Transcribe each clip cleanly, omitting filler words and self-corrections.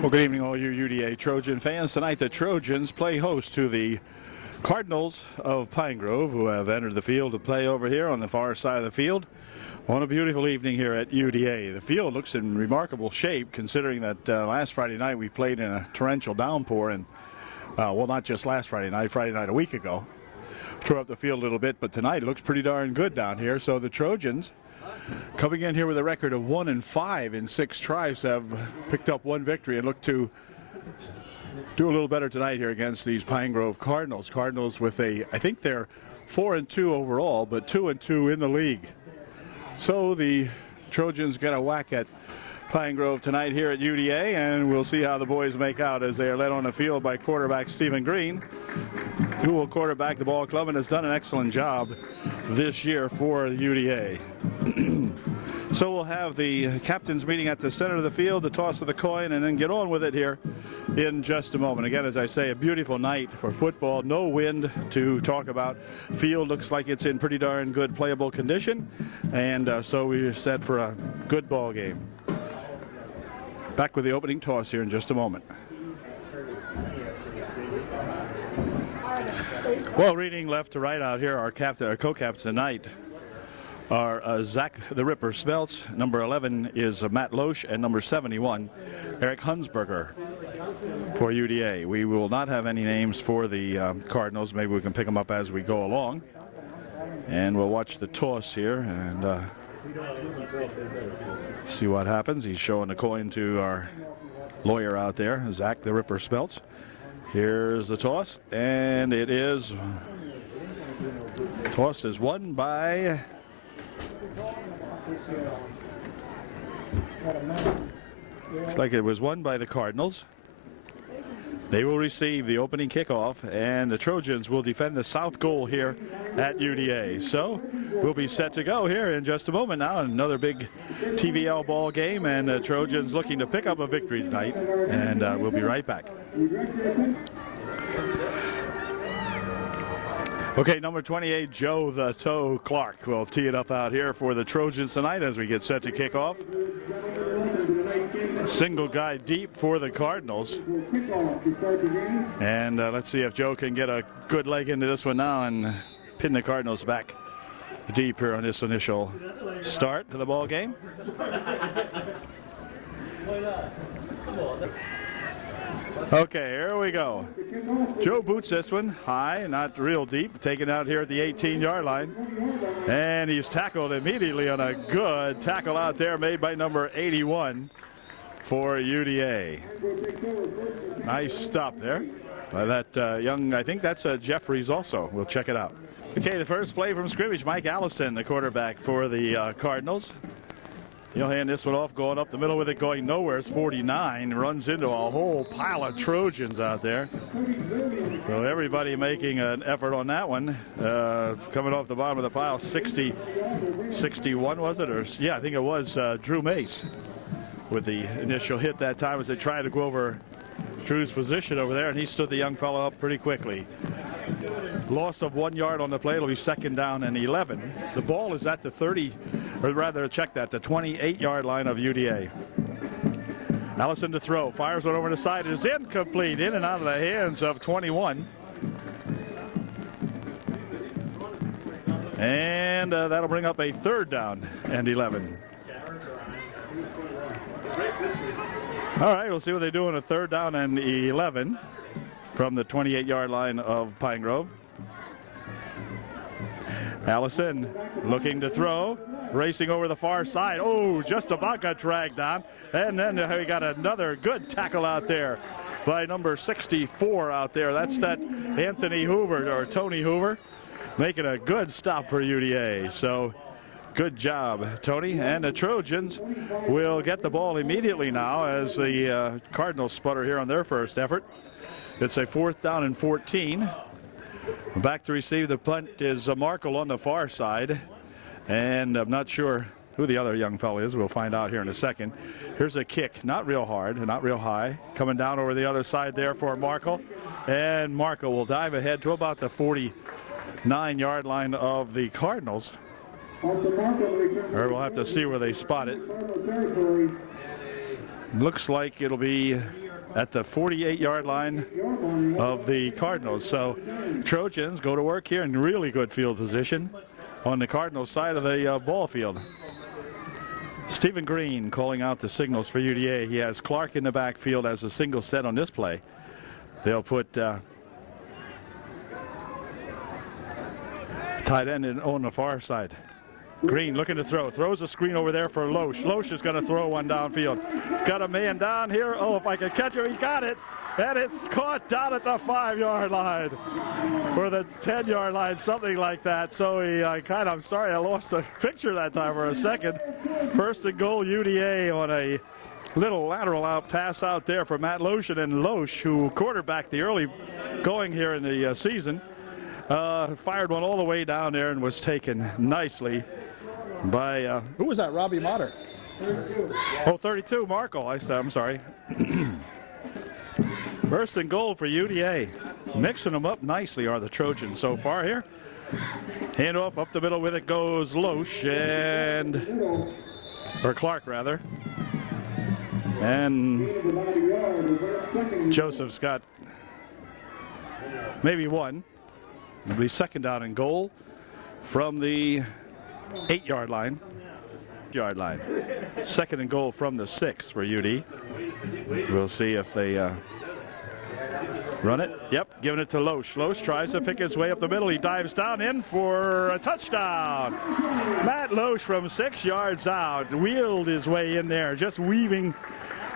Well, good evening, all you UDA Trojan fans. Tonight, the Trojans play host to the Cardinals of Pine Grove, who have entered the field to play over here on the far side of the field on a beautiful evening here at UDA. The field looks in remarkable shape, considering that last Friday night we played in a torrential downpour, and well, not just last Friday night a week ago. Tore up the field a little bit, but tonight it looks pretty darn good down here. So the Trojans, coming in here with a record of 1-5 in 6 tries, have picked up one victory and look to do a little better tonight here against these Pine Grove Cardinals. Cardinals with I think they're 4-2 overall, but 2-2 in the league. So the Trojans get a whack at Pine Grove tonight here at UDA, and we'll see how the boys make out as they are led on the field by quarterback Stephen Green, who will quarterback the ball club and has done an excellent job this year for UDA. So we'll have the captains meeting at the center of the field, the toss of the coin, and then get on with it here in just a moment. Again, as I say, a beautiful night for football. No wind to talk about. Field looks like it's in pretty darn good playable condition, and so we're set for a good ball game. Back with the opening toss here in just a moment. Well, reading left to right out here, our co-captains tonight are Zach the Ripper Smeltz. Number 11 is Matt Loesch, and number 71, Eric Hunsberger for UDA. We will not have any names for the Cardinals. Maybe we can pick them up as we go along. And we'll watch the toss here and see what happens. He's showing the coin to our lawyer out there, Zach the Ripper Smeltz. Here's the toss, and it is. Toss is won by. Looks like it was won by the Cardinals. They will receive the opening kickoff, and the Trojans will defend the south goal here at UDA. So we'll be set to go here in just a moment now. Another big TVL ball game, and the Trojans looking to pick up a victory tonight, and we'll be right back. Okay, number 28, Joe the Toe Clark will tee it up out here for the Trojans tonight as we get set to kick off. Single guy deep for the Cardinals. And let's see if Joe can get a good leg into this one now and pin the Cardinals back deep here on this initial start to the ball game. Okay, here we go. Joe boots this one high, not real deep, taken out here at the 18-yard line. And he's tackled immediately on a good tackle out there made by number 81 for UDA. Nice stop there by that young, I think that's Jeffries also. We'll check it out. Okay, the first play from scrimmage, Mike Allison, the quarterback for the Cardinals. He'll hand this one off, going up the middle with it, going nowhere. It's 49, runs into a whole pile of Trojans out there. So everybody making an effort on that one. Coming off the bottom of the pile, 61 was it? Or yeah, I think it was Drew Mace with the initial hit that time as they tried to go over Drew's position over there, and he stood the young fellow up pretty quickly. Loss of 1 yard on the play. It'll be second down and 11. The ball is at the 30, or rather check that, the 28-yard line of UDA. Allison to throw, fires one over the side. It is incomplete, in and out of the hands of 21. And that'll bring up a third down and 11. All right, we'll see what they do on a third down and 11 from the 28-yard line of Pine Grove. Allison looking to throw, racing over the far side. Oh, just about got dragged down. And then we got another good tackle out there by number 64 out there. That's that Anthony Hoover, or Tony Hoover, making a good stop for UDA. So good job, Tony. And the Trojans will get the ball immediately now as the Cardinals sputter here on their first effort. It's a 4th down and 14. Back to receive the punt is Markle on the far side. And I'm not sure who the other young fellow is. We'll find out here in a second. Here's a kick, not real hard, not real high. Coming down over the other side there for Markle. And Markle will dive ahead to about the 49-yard line of the Cardinals. Or we'll have to see where they spot it. Looks like it'll be at the 48-yard line of the Cardinals. So Trojans go to work here in really good field position on the Cardinals side of the ball field. Stephen Green calling out the signals for UDA. He has Clark in the backfield as a single set on this play. They'll put tight end in on the far side. Green looking to throw. Throws a screen over there for Loesch. Loesch is going to throw one downfield. Got a man down here. Oh, if I can catch him, he got it. And it's caught down at the 5-yard line or the 10-yard line, something like that. So I'm sorry I lost the picture that time for a second. First and goal, UDA on a little lateral out pass out there for Matt Loesch. And Loesch, who quarterbacked the early going here in the season, fired one all the way down there and was taken nicely by, who was that, Robbie Motter? 32. Oh, 32, Markle. I'm sorry. First and goal for UDA. Mixing them up nicely are the Trojans so far here. Handoff up the middle with it goes Loesch or Clark rather. And Joseph's got maybe one. It'll be second down and goal from the 8-yard line. Second and goal from the 6 for UD. We'll see if they run it. Yep, giving it to Loesch. Loesch tries to pick his way up the middle. He dives down in for a touchdown. Matt Loesch from 6 yards out wheeled his way in there, just weaving,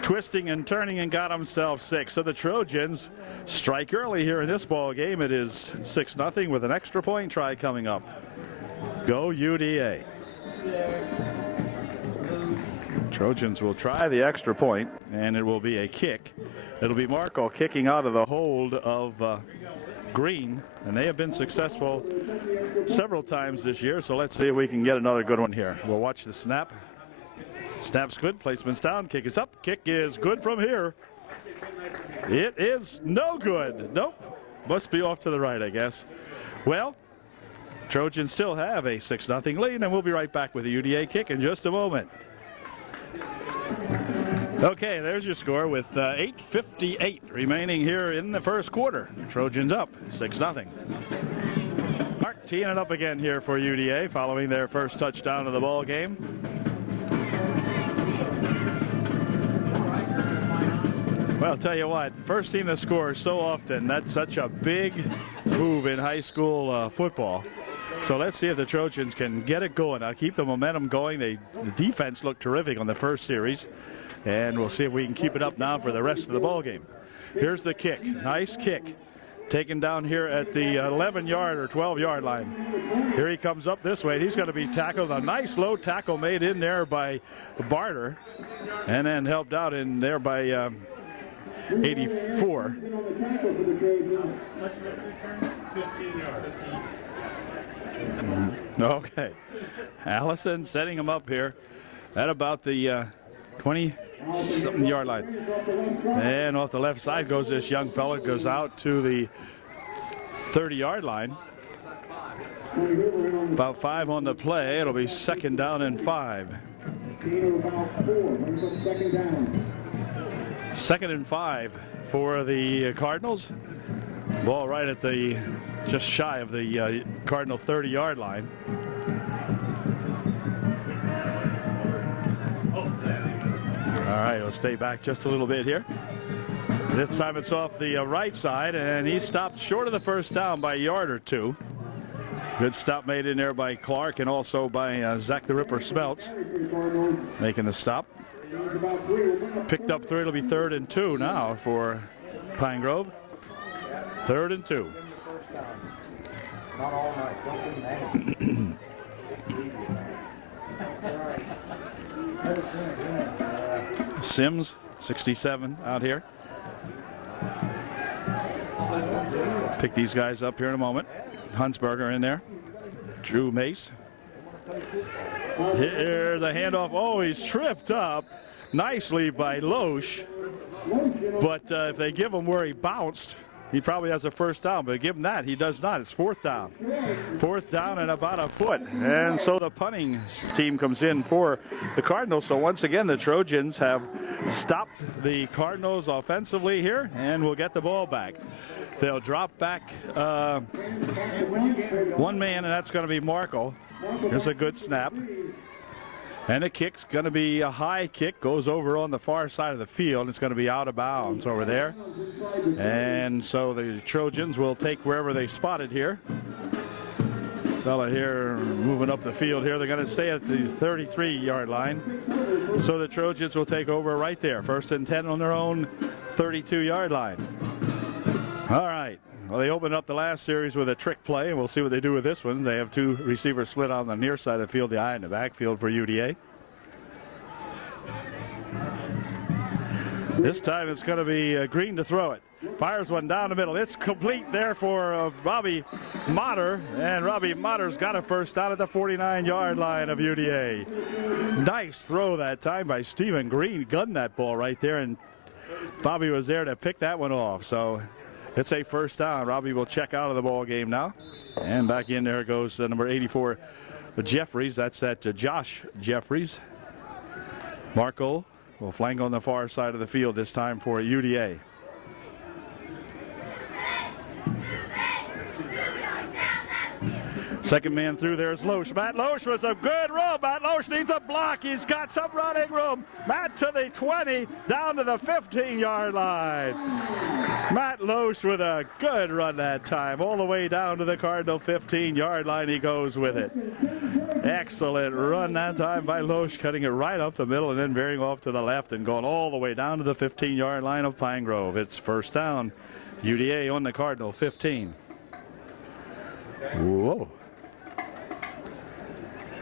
twisting and turning, and got himself 6. So the Trojans strike early here in this ball game. It is 6-0 with an extra point try coming up. Go UDA. Trojans will try the extra point, and it will be a kick. It'll be Markle kicking out of the hold of Green, and they have been successful several times this year. So let's see if we can get another good one here. We'll watch the snap. Snap's good. Placement's down. Kick is up. Kick is good from here. It is no good. Nope. Must be off to the right, I guess. Well, Trojans still have a 6-0 lead, and we'll be right back with the UDA kick in just a moment. Okay, there's your score with 8:58 remaining here in the first quarter. Trojans up 6-0. Mark teeing it up again here for UDA following their first touchdown of the ball game. Well, I'll tell you what, the first team that scores so often, that's such a big move in high school football. So let's see if the Trojans can get it going. I'll keep the momentum going. The defense looked terrific on the first series, and we'll see if we can keep it up now for the rest of the ball game. Here's the kick. Nice kick. Taken down here at the 11-yard or 12-yard line. Here he comes up this way. He's going to be tackled. A nice low tackle made in there by Barter, and then helped out in there by 84. Okay, Allison setting him up here at about the 20-something yard line. And off the left side goes this young fella, goes out to the 30-yard line. About 5 on the play. It'll be second down and 5. Second and 5 for the Cardinals. Ball right at the just shy of the Cardinal 30-yard line. All right, we'll stay back just a little bit here. This time it's off the right side, and he stopped short of the first down by a yard or two. Good stop made in there by Clark and also by Zach the Ripper Smeltz making the stop. Picked up 3. It'll be 3rd and 2 now for Pine Grove. 3rd and 2. Sims, 67 out here. Pick these guys up here in a moment. Hunsberger in there. Drew Mace. Here's a handoff. Oh, he's tripped up nicely by Loesch. But if they give him where he bounced, he probably has a first down. But give him that, he does not. It's 4th down. 4th down and about a foot. And so the punting team comes in for the Cardinals. So once again, the Trojans have stopped the Cardinals offensively here, and will get the ball back. They'll drop back one man, and that's going to be Markle. Here's a good snap. And the kick's going to be a high kick, goes over on the far side of the field. It's going to be out of bounds over there. And so the Trojans will take wherever they spotted here. Fella here moving up the field here. They're going to stay at the 33-yard line. So the Trojans will take over right there. 1st and 10 on their own 32-yard line. All right. Well, they opened up the last series with a trick play, and we'll see what they do with this one. They have 2 receivers split on the near side of the field, the eye in the backfield for UDA. This time it's going to be Green to throw it. Fires one down the middle. It's complete there for Robbie Motter, and Robbie Motter's got a first down at the 49-yard line of UDA. Nice throw that time by Stephen Green. Gunned that ball right there, and Bobby was there to pick that one off. So it's a first down. Robbie will check out of the ball game now. And back in there goes number 84, Jeffries. That's that Josh Jeffries. Markle will flank on the far side of the field this time for UDA. Second man through there is Loesch. Matt Loesch was a good run. Matt Loesch needs a block. He's got some running room. Matt to the 20, down to the 15-yard line. Matt Loesch with a good run that time. All the way down to the Cardinal 15-yard line he goes with it. Excellent run that time by Loesch, cutting it right up the middle and then veering off to the left and going all the way down to the 15-yard line of Pine Grove. It's first down. UDA on the Cardinal 15. Whoa.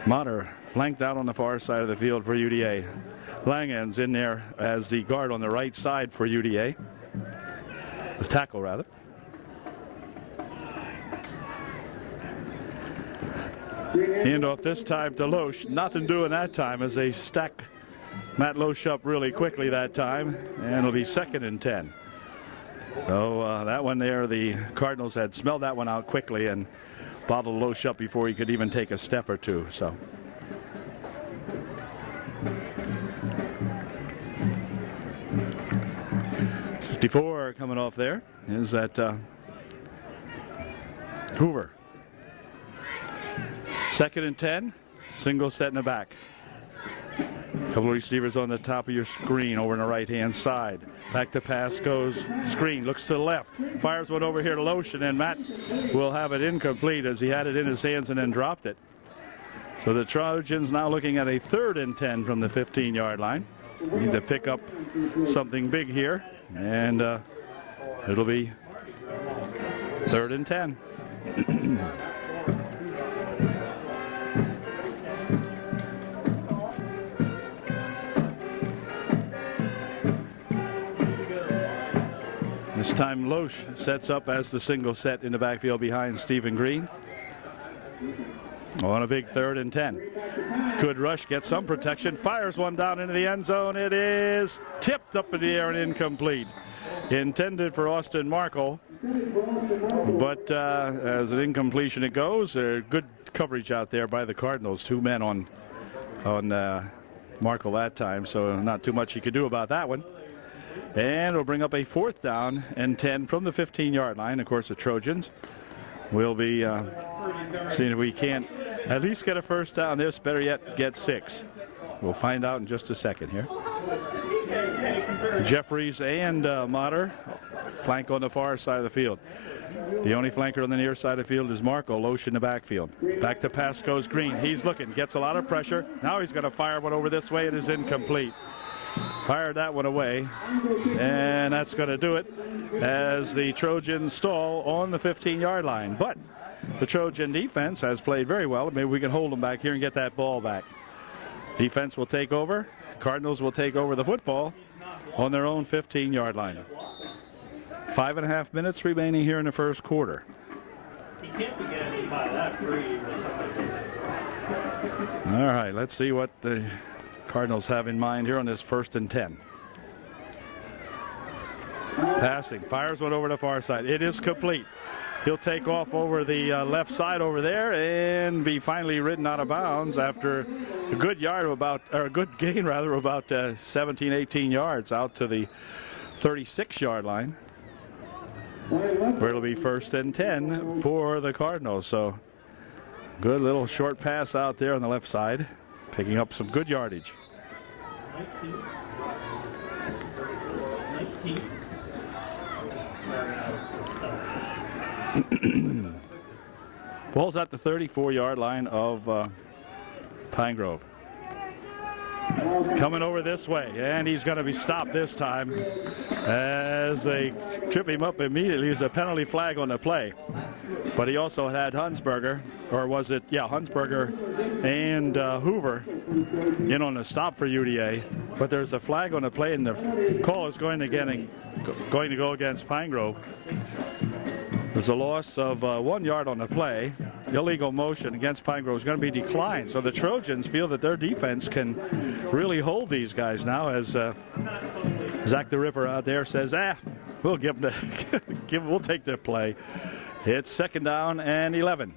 Motter flanked out on the far side of the field for UDA. Langen's in there as the guard on the right side for UDA. The tackle, rather. Handoff this time to Loesch. Nothing doing that time as they stack Matt Loesch up really quickly that time. And it'll be 2nd and 10. So that one there, the Cardinals had smelled that one out quickly and bottled Loesch up before he could even take a step or two. So 64 coming off there is that Hoover. 2nd and 10, single set in the back. Couple of receivers on the top of your screen over on the right-hand side. Back to pass goes screen, looks to the left, fires one over here to Loesch, and then Matt will have it incomplete as he had it in his hands and then dropped it. So the Trojans now looking at a 3rd and 10 from the 15-yard line. Need to pick up something big here, and it'll be 3rd and 10. This time Loesch sets up as the single set in the backfield behind Stephen Green. On a big 3rd and 10. Good rush, gets some protection, fires one down into the end zone. It is tipped up in the air and incomplete. Intended for Austin Markle, but as an incompletion it goes. Good coverage out there by the Cardinals. 2 men on Markle that time, so not too much you could do about that one. And it'll bring up a 4th down and 10 from the 15-yard line. Of course, the Trojans will be seeing if we can't at least get a first down. This, better yet, get 6. We'll find out in just a second here. Jeffries and Motter flank on the far side of the field. The only flanker on the near side of the field is Markle. Loesch in the backfield. Back to pass goes Green. He's looking, gets a lot of pressure. Now he's going to fire one over this way. It is incomplete. Fired that one away, and that's going to do it as the Trojans stall on the 15-yard line. But the Trojan defense has played very well. Maybe we can hold them back here and get that ball back. Defense will take over. Cardinals will take over the football on their own 15-yard line. 5.5 minutes remaining here in the first quarter. All right, let's see what the Cardinals have in mind here on this 1st and 10. Passing, fires one over the far side. It is complete. He'll take off over the left side over there and be finally ridden out of bounds after a good yard of about, or a good gain rather, about 17, 18 yards out to the 36-yard line, where it'll be 1st and 10 for the Cardinals. So good little short pass out there on the left side, picking up some good yardage. Ball's at the 34-yard line of Pine Grove. Coming over this way, and he's going to be stopped this time as they trip him up immediately. There's a penalty flag on the play. But he also had Hunsberger, or was it, yeah, Hunsberger and Hoover in on the stop for UDA. But there's a flag on the play, and the call is going to go against Pine Grove. There's a loss of 1 yard on the play. Illegal motion against Pine Grove is going to be declined. So the Trojans feel that their defense can really hold these guys now, as Zach the Ripper out there says, we'll give them we'll take the play. It's 2nd down and 11.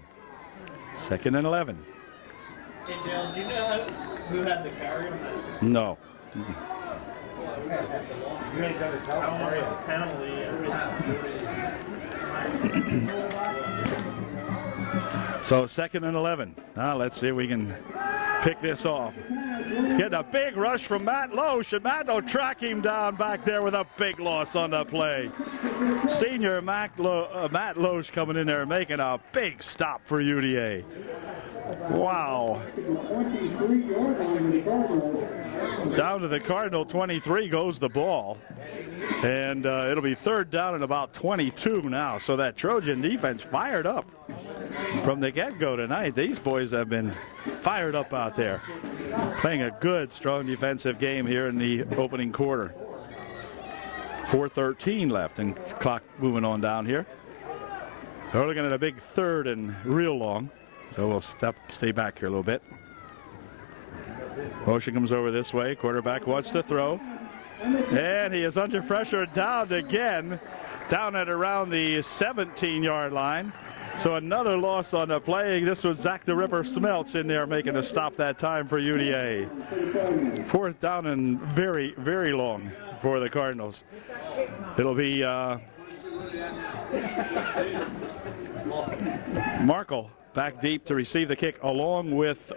2nd and 11. Hey Dale, do you know who had the carry on that? No. You ain't got to tell them, are you? Penalty. So 2nd and 11. Now let's see if we can pick this off. Getting a big rush from Matt Loesch, and Matt will track him down back there with a big loss on the play. Senior Matt Loesch coming in there and making a big stop for UDA. Wow. Down to the Cardinal 23 goes the ball. And it'll be 3rd down and about 22 now. So that Trojan defense fired up from the get-go tonight. These boys have been fired up out there, playing a good, strong defensive game here in the opening quarter. 4:13 left and clock moving on down here. So we're looking at a big 3rd and real long. So we'll stay back here a little bit. Motion comes over this way. Quarterback wants to throw. And he is under pressure, down again, down at around the 17-yard line. So another loss on the play. This was Zach the Ripper Smeltz in there making a stop that time for UDA. 4th down and very, very long for the Cardinals. It'll be Markle back deep to receive the kick along with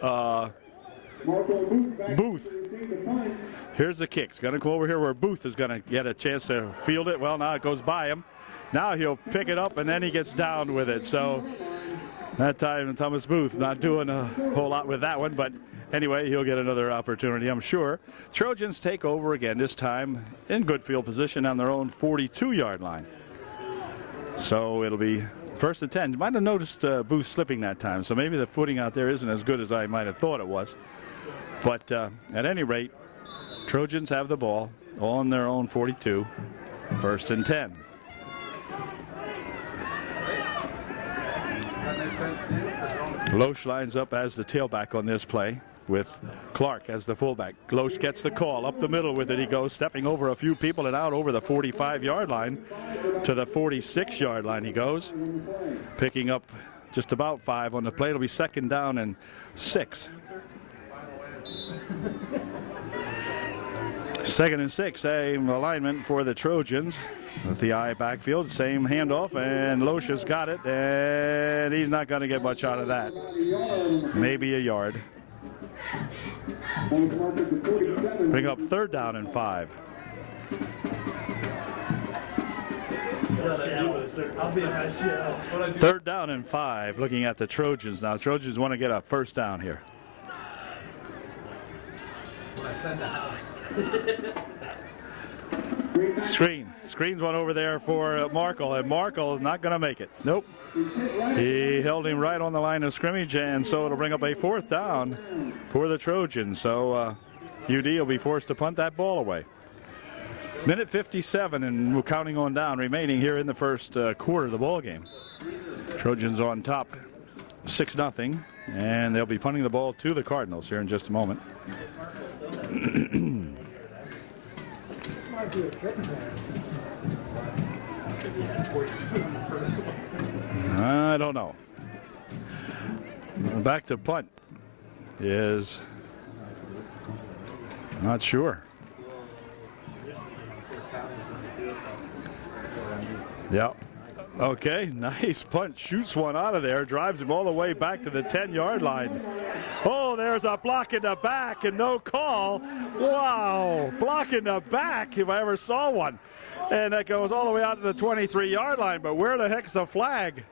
Booth. Here's the kick. It's going to go over here where Booth is going to get a chance to field it. Well, now it goes by him. Now he'll pick it up, and then he gets down with it. So that time, Thomas Booth not doing a whole lot with that one. But anyway, he'll get another opportunity, I'm sure. Trojans take over again, this time in good field position on their own 42-yard line. So it'll be 1st and 10. You might have noticed Booth slipping that time. So maybe the footing out there isn't as good as I might have thought it was. But at any rate, Trojans have the ball on their own 42, 1st and 10. Loesch lines up as the tailback on this play with Clark as the fullback. Loesch gets the call. Up the middle with it he goes, stepping over a few people and out over the 45-yard line to the 46-yard line he goes. Picking up just about 5 on the play. It'll be 2nd down and 6. 2nd and 6, same alignment for the Trojans. With the eye backfield, same handoff, and Loesch has got it, and he's not going to get much out of that. Maybe a yard. Bring up 3rd down and 5. Third down and 5, looking at the Trojans now. The Trojans want to get a 1st down here. Screens one over there for Markle, and Markle is not going to make it. Nope. He held him right on the line of scrimmage, and so it'll bring up a 4th down for the Trojans. So UD will be forced to punt that ball away. Minute 57, and we're counting on down remaining here in the first quarter of the ball game. Trojans on top 6-0, and they'll be punting the ball to the Cardinals here in just a moment. said he had 42 in the first one. I don't know. Back to punt is not sure. Yeah. Okay, nice punt. Shoots one out of there, drives him all the way back to the 10-yard line. Oh, there's a block in the back and no call. Wow, block in the back if I ever saw one. And that goes all the way out to the 23-yard line, but where the heck's the flag?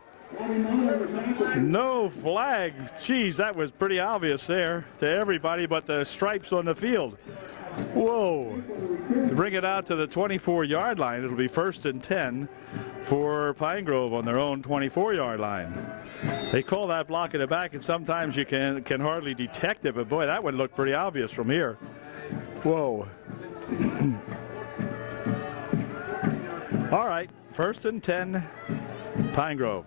No flag. Geez, that was pretty obvious there to everybody but the stripes on the field. Whoa. To bring it out to the 24-yard line, it'll be 1st and 10 for Pine Grove on their own 24-yard line. They call that block in the back, and sometimes you can hardly detect it, but boy, that would look pretty obvious from here. Whoa. All right, 1st and 10, Pine Grove.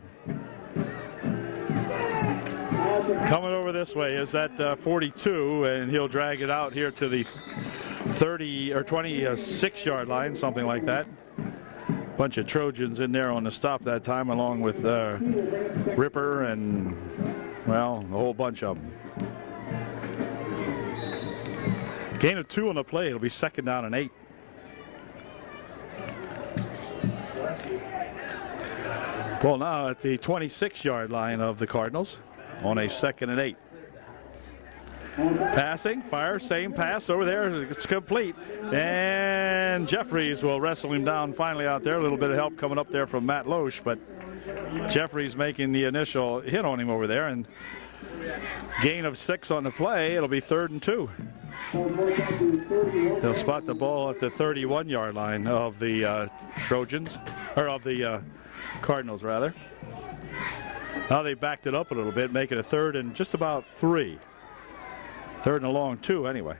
Coming over this way is that 42, and he'll drag it out here to the 30 or 26-yard line, something like that. Bunch of Trojans in there on the stop that time, along with Ripper and, well, a whole bunch of them. Gain of 2 on the play. It'll be 2nd down and 8. Well, now at the 26-yard line of the Cardinals on a 2nd and 8. Passing, fire, same pass over there. It's complete. And Jeffries will wrestle him down finally out there. A little bit of help coming up there from Matt Loesch, but Jeffries making the initial hit on him over there. And gain of 6 on the play. It'll be 3rd and 2. They'll spot the ball at the 31-yard line of the Trojans, or of the Cardinals, rather. Now they backed it up a little bit, making a 3rd and just about 3. 3rd and a long 2, anyway.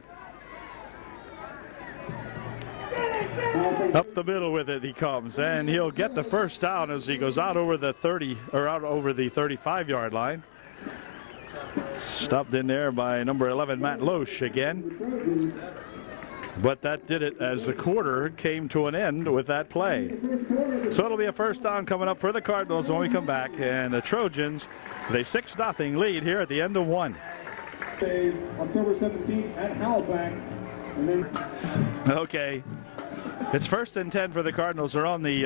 Up the middle with it he comes, and he'll get the 1st down as he goes out over the 30 or out over the 35-yard line. Stopped in there by number 11, Matt Loesch again. But that did it as the quarter came to an end with that play. So it'll be a 1st down coming up for the Cardinals when we come back, and the Trojans with a 6-0 lead here at the end of 1. October 17th at Halifax. Okay. It's 1st and 10 for the Cardinals. They're on the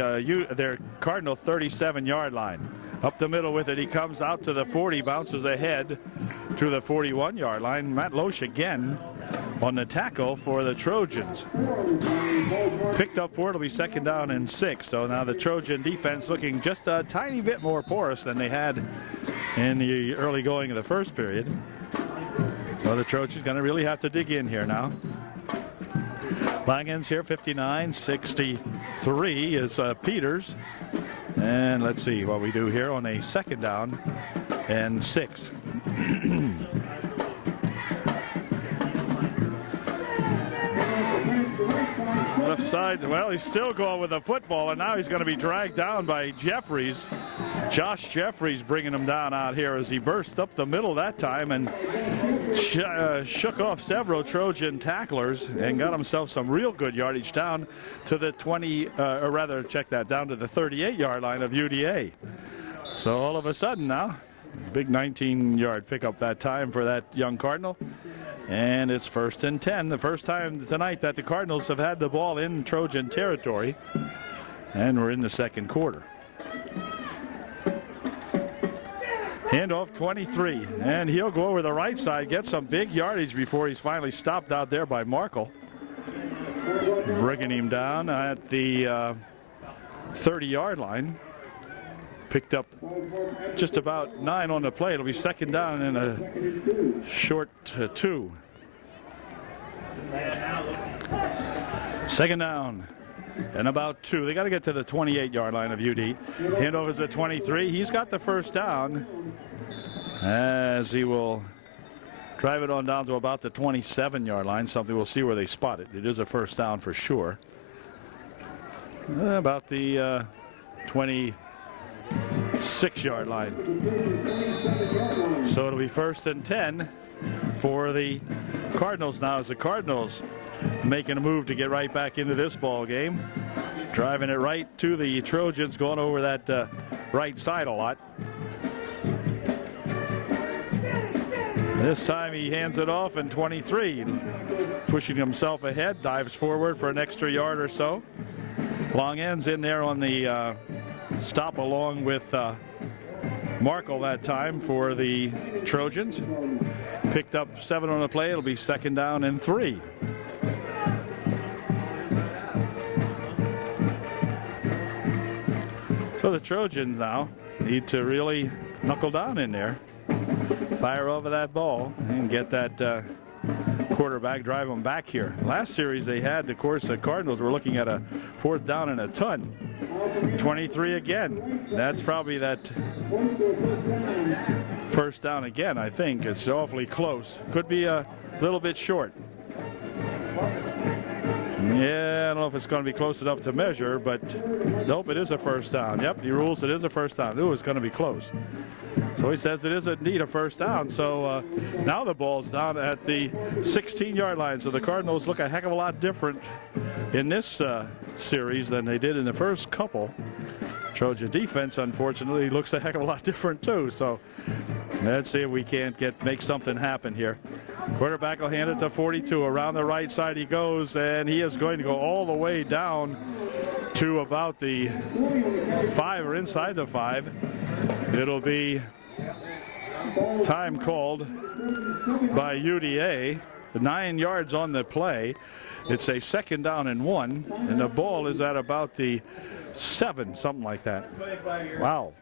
their Cardinal 37-yard line. Up the middle with it. He comes out to the 40, bounces ahead to the 41-yard line. Matt Loesch again on the tackle for the Trojans. Picked up 4. It'll be 2nd down and 6. So now the Trojan defense looking just a tiny bit more porous than they had in the early going of the first period. So the Trojans going to really have to dig in here now. Langens here, 59-63 is Peters. And let's see what we do here on a 2nd down and 6. Left side, well, he's still going with the football, and now he's going to be dragged down by Jeffries. Josh Jeffries bringing him down out here as he burst up the middle that time and shook off several Trojan tacklers and got himself some real good yardage down to the 20, or rather, check that, down to the 38-yard line of UDA. So all of a sudden now, big 19-yard pickup that time for that young Cardinal. And it's 1st and 10, the first time tonight that the Cardinals have had the ball in Trojan territory. And we're in the 2nd quarter. Handoff 23, and he'll go over the right side, get some big yardage before he's finally stopped out there by Markle. Bringing him down at the 30-yard line. Picked up just about 9 on the play. It'll be 2nd down and a short 2. 2nd down and about 2. They got to get to the 28-yard line of UD. Handover to 23. He's got the 1st down as he will drive it on down to about the 27-yard line. Something we'll see where they spot it. It is a 1st down for sure. About the 26-yard line. So it'll be 1st and 10 for the Cardinals now, as the Cardinals making a move to get right back into this ball game. Driving it right to the Trojans, going over that right side a lot. This time he hands it off, and 23, pushing himself ahead, dives forward for an extra yard or so. Long ends in there on the stop along with Markle that time for the Trojans. Picked up 7 on the play. It'll be 2nd down and 3. So the Trojans now need to really knuckle down in there, fire over that ball, and get that quarterback, drive them back here. Last series they had, of course, the Cardinals were looking at a 4th down and a ton. 23 again. That's probably that 1st down again, I think. It's awfully close. Could be a little bit short. Yeah, I don't know if it's going to be close enough to measure, but nope, it is a 1st down. Yep, he rules it is a 1st down. Ooh, it's going to be close. So he says it is indeed a 1st down. So now the ball's down at the 16-yard line. So the Cardinals look a heck of a lot different in this series than they did in the first couple. Trojan defense, unfortunately, looks a heck of a lot different too. So let's see if we can't make something happen here. Quarterback will hand it to 42. Around the right side he goes, and he is going to go all the way down to about the 5 or inside the 5. It'll be time called by UDA. 9 yards on the play. It's a 2nd down and 1, and the ball is at about the 7, something like that. Wow.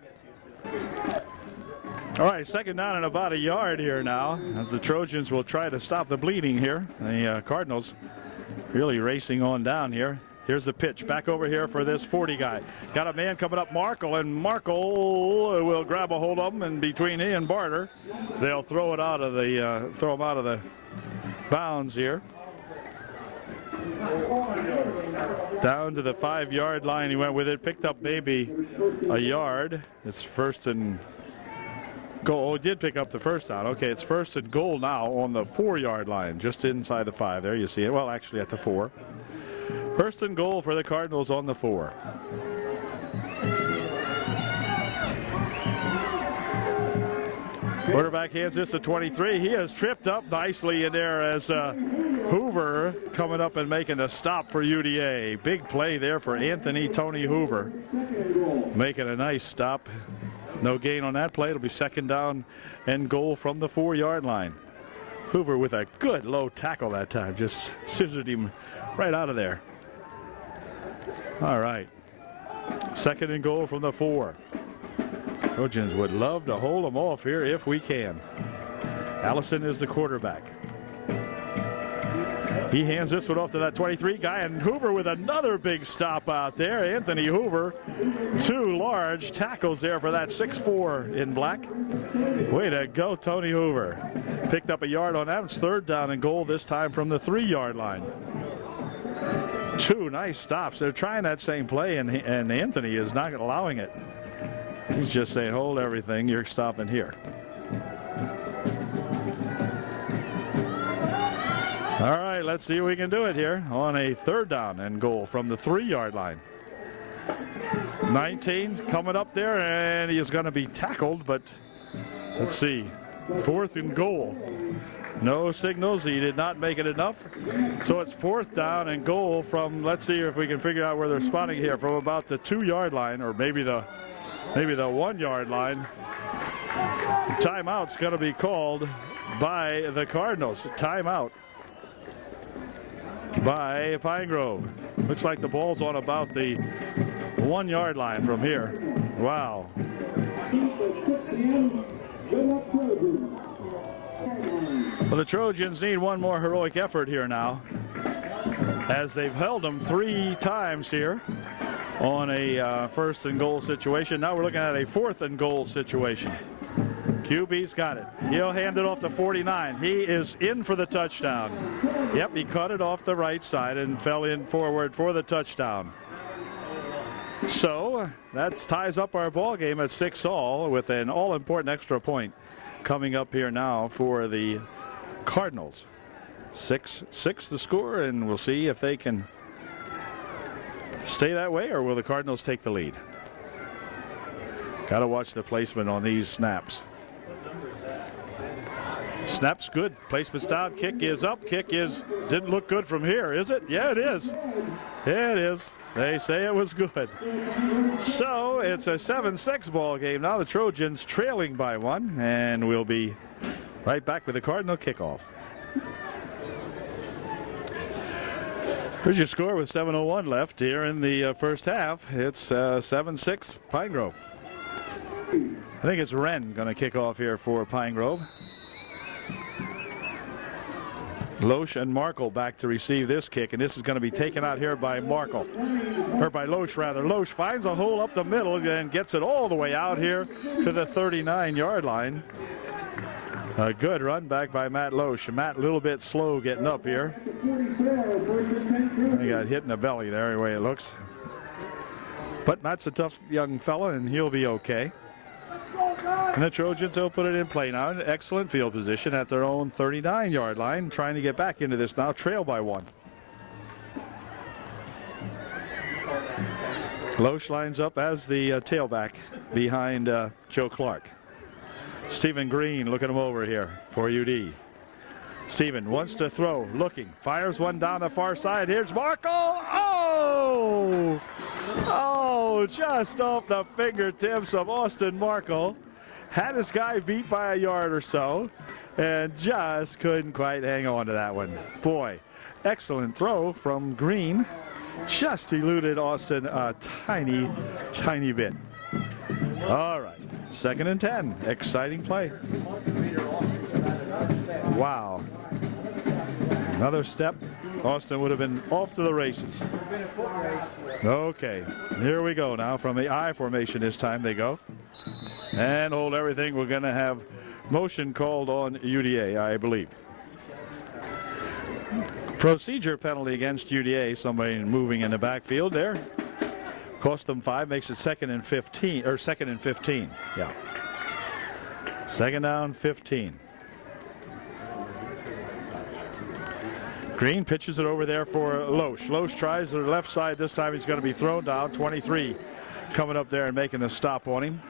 All right, 2nd down and about a yard here now, as the Trojans will try to stop the bleeding here. The Cardinals really racing on down here. Here's the pitch back over here for this 40 guy. Got a man coming up, Markle, and Markle will grab a hold of him, and between he and Barter, they'll throw it out of the throw him out of the bounds here. Down to the 5-yard line he went with it, picked up maybe a yard. It's 1st and goal. Oh, he did pick up the 1st down. Okay, it's 1st and goal now on the 4-yard line, just inside the 5. There you see it. Well, actually at the 4. 1st and goal for the Cardinals on the 4. Quarterback hands this to 23. He has tripped up nicely in there as Hoover coming up and making a stop for UDA. Big play there for Tony Hoover. Making a nice stop. No gain on that play. It'll be 2nd down and goal from the 4-yard line. Hoover with a good low tackle that time. Just scissored him right out of there. All right. 2nd and goal from the 4. Trojans would love to hold them off here if we can. Allison is the quarterback. He hands this one off to that 23 guy, and Hoover with another big stop out there. Anthony Hoover, 2 large tackles there for that 6'4" in black. Way to go, Tony Hoover. Picked up a yard on that. It's 3rd down and goal, this time from the 3-yard line. 2 nice stops. They're trying that same play, and Anthony is not allowing it. He's just saying, hold everything, you're stopping here. All right, let's see if we can do it here on a 3rd down and goal from the 3-yard line. 19 coming up there, and he is going to be tackled, but let's see. 4th and goal. No signals. He did not make it enough. So it's 4th down and goal from, let's see if we can figure out where they're spotting here, from about the 2-yard line, or maybe the 1-yard line. Timeout's going to be called by the Cardinals. Timeout by Pine Grove. Looks like the ball's on about the 1-yard line from here. Wow. Well, the Trojans need one more heroic effort here now, as they've held them 3 times here on a 1st and goal situation. Now we're looking at a 4th and goal situation. QB's got it. He'll hand it off to 49. He is in for the touchdown. Yep, he cut it off the right side and fell in forward for the touchdown. So that ties up our ball game at 6-all, with an all-important extra point coming up here now for the Cardinals. 6-6 the score, and we'll see if they can stay that way, or will the Cardinals take the lead? Got to watch the placement on these snaps. Snap's good. Placement's down. Kick is up. Didn't look good from here, is it? Yeah, it is. Yeah, it is. They say it was good. So it's a 7-6 ball game. Now the Trojans trailing by 1, and we'll be right back with the Cardinal kickoff. Here's your score with 7:01 left here in the first half. It's 7-6 Pine Grove. I think it's Wren going to kick off here for Pine Grove. Loesch and Markle back to receive this kick, and this is going to be taken out here by Markle, or by Loesch rather. Loesch finds a hole up the middle and gets it all the way out here to the 39-yard line. A good run back by Matt Loesch. Matt a little bit slow getting up here. He got hit in the belly there, the way it looks. But Matt's a tough young fella, and he'll be okay. And the Trojans will put it in play now. An excellent field position at their own 39-yard line, trying to get back into this now, trail by 1. Loesch lines up as the tailback behind Joe Clark. Stephen Green looking him over here for UD. Stephen wants to throw, looking, fires one down the far side. Here's Markle. Oh! Oh, just off the fingertips of Austin Markle. Had his guy beat by a yard or so, and just couldn't quite hang on to that one. Boy, excellent throw from Green. Just eluded Austin a tiny, tiny bit. All right, 2nd and 10. Exciting play. Wow. Another step. Austin would have been off to the races. Okay, here we go now from the I formation this time they go. And hold everything. We're going to have motion called on UDA, I believe. Procedure penalty against UDA. Somebody moving in the backfield there. Cost them 5, makes it 2nd and 15, or 2nd and 15. Yeah. 2nd down, 15. Green pitches it over there for Loesch. Loesch tries to the left side. This time he's going to be thrown down. 23 coming up there and making the stop on him.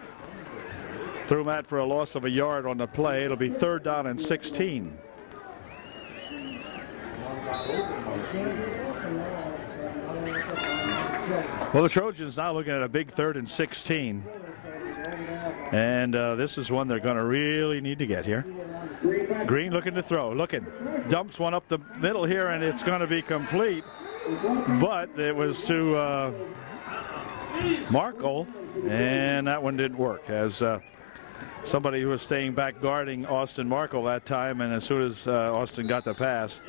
Threw him out for a loss of a yard on the play. It'll be 3rd down and 16. Well, the Trojans now looking at a big 3rd and 16. And this is one they're going to really need to get here. Green looking to throw, dumps one up the middle here, and it's going to be complete. But it was to Markle, and that one didn't work, as somebody who was staying back guarding Austin Markle that time, and as soon as Austin got the pass,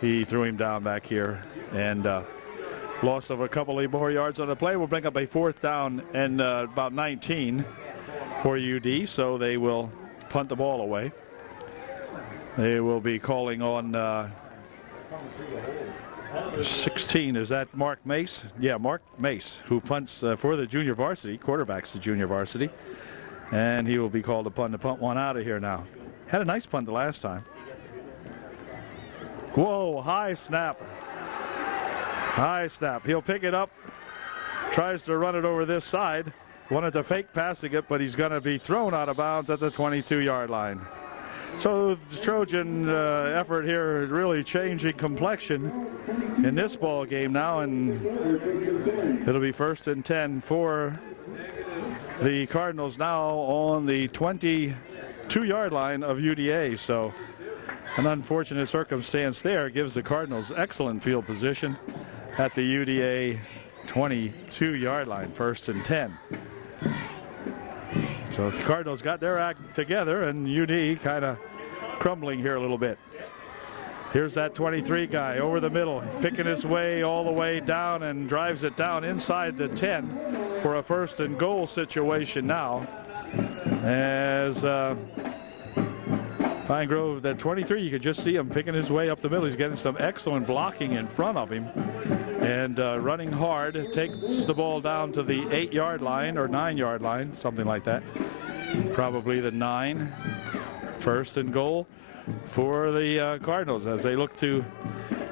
he threw him down back here, and loss of a couple of more yards on the play will bring up a 4th down and about 19 for UD, so they will punt the ball away. They will be calling on 16. Is that Mark Mace? Yeah, Mark Mace, who punts for the junior varsity, quarterbacks the junior varsity. And he will be called upon to punt one out of here now. Had a nice punt the last time. Whoa, high snap. High snap. He'll pick it up. Tries to run it over this side. Wanted to fake passing it, but he's going to be thrown out of bounds at the 22-yard line. So the Trojan effort here really changing complexion in this ball game now, and it'll be 1st and 10 for the Cardinals now on the 22-yard line of UDA. So an unfortunate circumstance there gives the Cardinals excellent field position at the UDA 22-yard line, 1st and 10. So the Cardinals got their act together, and UD kind of crumbling here a little bit. Here's that 23 guy over the middle, picking his way all the way down and drives it down inside the 10 for a 1st and goal situation now. As Pine Grove, that 23, you could just see him picking his way up the middle. He's getting some excellent blocking in front of him and running hard. Takes the ball down to the 8-yard line or 9-yard line, something like that. Probably the 9. 1st and goal for the Cardinals as they look to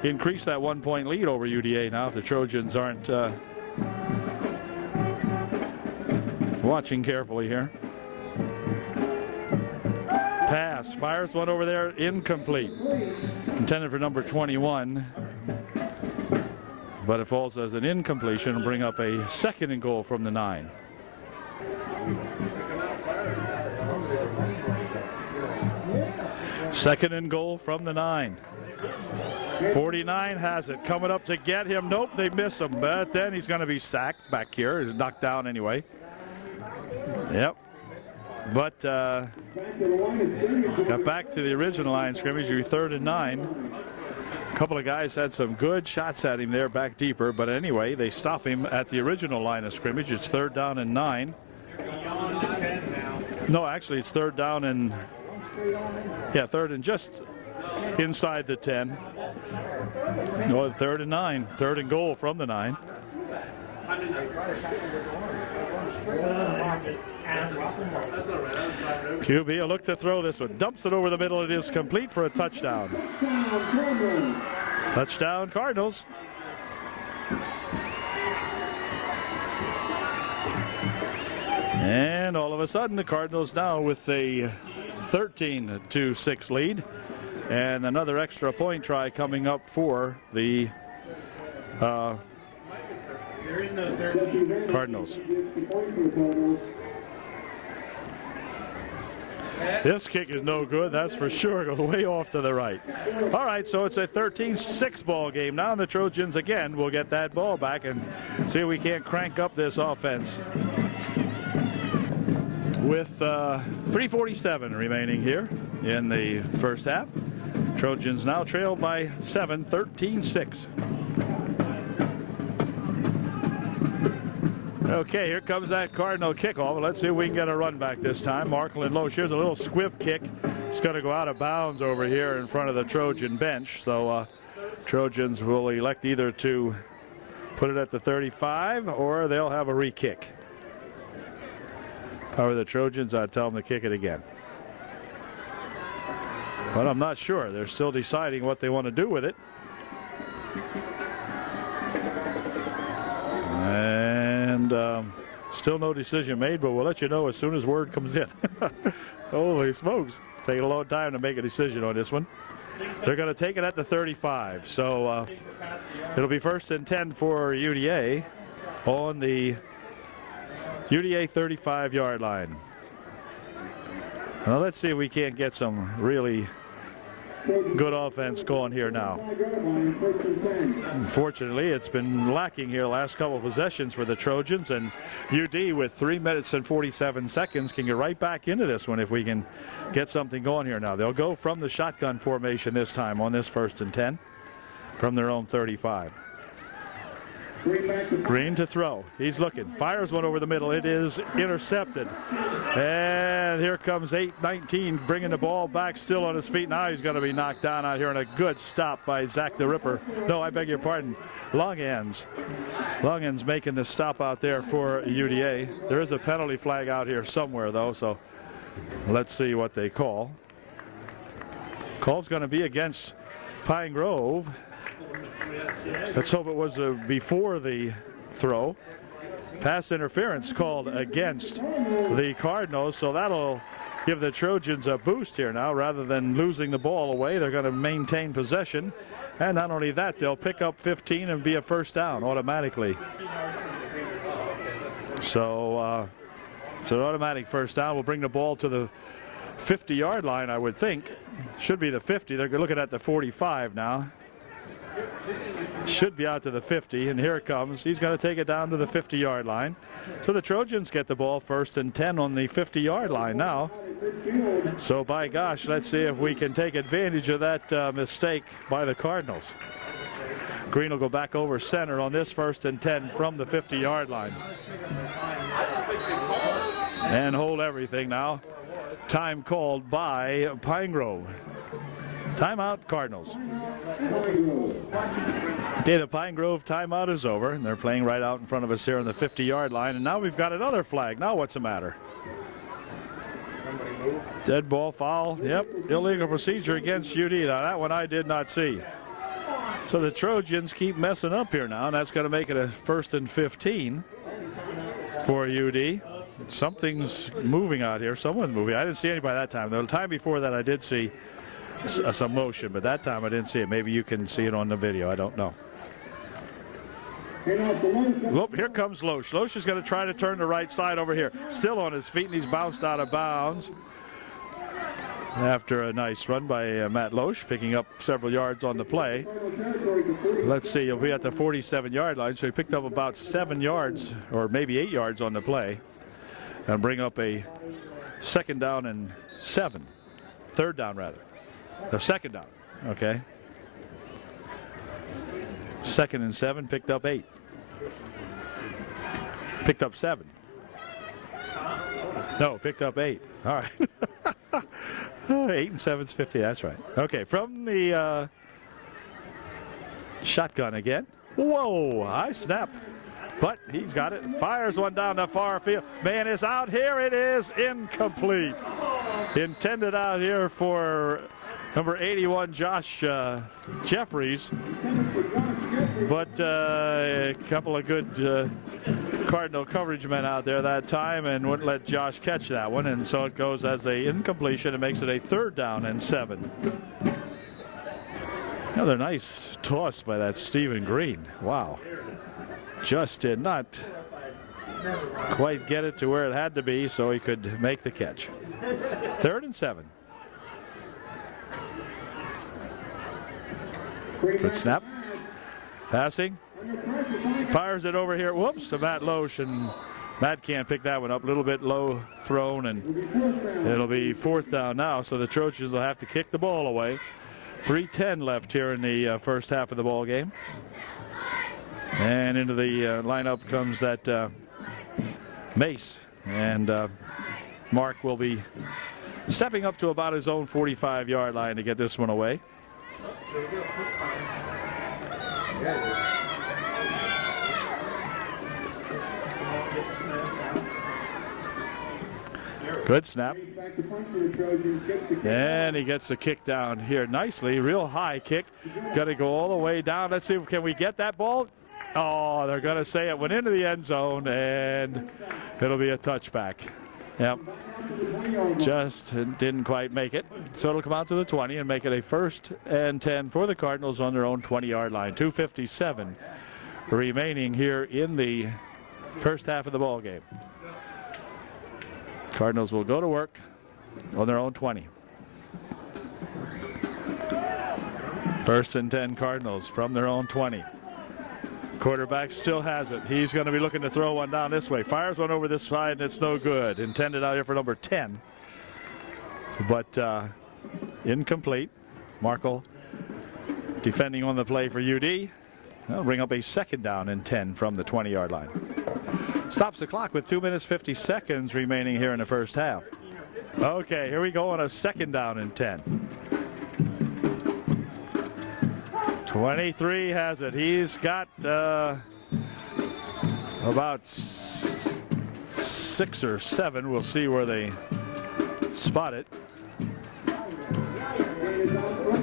increase that 1-point lead over UDA now if the Trojans aren't Watching carefully here. Pass, fires one over there, incomplete. Intended for number 21. But it falls as an incompletion and bring up a second and goal from the 9. Second and goal from the 9. 49 has it, coming up to get him. Nope, they miss him, but then he's going to be sacked back here. He's knocked down anyway. Yep. But got back to the original line of scrimmage. You're 3rd and 9. A couple of guys had some good shots at him there back deeper, but anyway, they stop him at the original line of scrimmage. It's 3rd down and 9. No, actually, it's 3rd down and, yeah, 3rd and just inside the 10. No, 3rd and 9. 3rd and goal from the 9. QB a look to throw this one. Dumps it over the middle. It is complete for a touchdown. Touchdown Cardinals. And all of a sudden the Cardinals now with a 13-6 lead. And another extra point try coming up for the Cardinals. This kick is no good, that's for sure. Goes way off to the right. All right, so it's a 13-6 ball game. Now the Trojans again will get that ball back and see if we can't crank up this offense. With 3:47 remaining here in the first half. Trojans now trail by 7, 13-6. Okay, here comes that Cardinal kickoff. Let's see if we can get a run back this time. Markle and Loesch. Here's a little squib kick. It's going to go out of bounds over here in front of the Trojan bench. So Trojans will elect either to put it at the 35 or they'll have a re-kick. If I were the Trojans, I'd tell them to kick it again. But I'm not sure. They're still deciding what they want to do with it. And still no decision made, but we'll let you know as soon as word comes in. Holy smokes. Taking a long time to make a decision on this one. They're going to take it at the 35. So it'll be 1st and 10 for UDA on the UDA 35-yard line. Now let's see if we can't get some really good offense going here now. Unfortunately, it's been lacking here the last couple of possessions for the Trojans, and UD with 3 minutes and 47 seconds can get right back into this one if we can get something going here now. They'll go from the shotgun formation this time on this 1st and 10 from their own 35. Green to throw. He's looking. Fires one over the middle. It is intercepted. And here comes 8-19 bringing the ball back still on his feet. Now he's going to be knocked down out here, and a good stop by Zach the Ripper. No, I beg your pardon. Longans. Longans making the stop out there for UDA. There is a penalty flag out here somewhere, though, so let's see what they call. Call's going to be against Pine Grove. Let's hope it was before the throw. Pass interference called against the Cardinals, so that'll give the Trojans a boost here now. Rather than losing the ball away, they're going to maintain possession. And not only that, they'll pick up 15 and be a 1st down automatically. So it's an automatic 1st down. We'll bring the ball to the 50-yard line, I would think. Should be the 50. They're looking at the 45 now. Should be out to the 50, and here it comes. He's going to take it down to the 50-yard line. So the Trojans get the ball 1st and 10 on the 50-yard line now. So by gosh, let's see if we can take advantage of that mistake by the Cardinals. Green will go back over center on this 1st and 10 from the 50-yard line. And hold everything now. Time called by Pine Grove. Timeout, Cardinals. Okay, the Pine Grove timeout is over, and they're playing right out in front of us here on the 50-yard line. And now we've got another flag. Now what's the matter? Dead ball foul. Yep, illegal procedure against UD. Now that one I did not see. So the Trojans keep messing up here now, and that's going to make it a 1st and 15 for UD. Something's moving out here. Someone's moving. I didn't see anybody that time. The time before that I did see some motion, but that time I didn't see it. Maybe you can see it on the video. I don't know. Well, here comes Loesch. Loesch is going to try to turn the right side over here. Still on his feet, and he's bounced out of bounds. After a nice run by Matt Loesch, picking up several yards on the play. Let's see, he'll be at the 47-yard line, so he picked up about 7 yards, or maybe 8 yards on the play, and bring up a 2nd down and 7. 3rd down, rather. No, 2nd down, okay. 2nd and 7, picked up 8. Picked up 7. No, picked up 8. All right. 8 and 7 is 50. That's right. Okay, from the shotgun again. Whoa, high snap. But he's got it. Fires one down the far field. Man is out. Here it is. Incomplete. Intended out here for number 81, Josh Jeffries. But a couple of good Cardinal coverage men out there that time and wouldn't let Josh catch that one. And so it goes as a incompletion. It makes it a 3rd down and 7. Another nice toss by that Stephen Green. Wow. Just did not quite get it to where it had to be so he could make the catch. 3rd and 7. Good snap. Passing. Fires it over here. Whoops, to Matt Loesch, and Matt can't pick that one up. A little bit low thrown, and it'll be 4th down now, so the Trojans will have to kick the ball away. 3:10 left here in the first half of the ball game. And into the lineup comes that Mace, and Mark will be stepping up to about his own 45-yard line to get this one away. Good snap. And he gets the kick down here nicely. Real high kick. Got to go all the way down. Let's see, can we get that ball? Oh, they're going to say it went into the end zone, and it'll be a touchback. Yep. Just didn't quite make it. So it'll come out to the 20 and make it a 1st and 10 for the Cardinals on their own 20-yard line. 2:57 remaining here in the first half of the ball game. Cardinals will go to work on their own 20. 1st and 10 Cardinals from their own 20. Quarterback still has it. He's going to be looking to throw one down this way. Fires one over this side, and it's no good. Intended out here for number 10. But incomplete. Markle defending on the play for UD. That'll bring up a 2nd down and 10 from the 20-yard line. Stops the clock with 2 minutes 50 seconds remaining here in the first half. Okay, here we go on a 2nd down and 10. 23 has it. He's got about 6 or 7. We'll see where they spot it.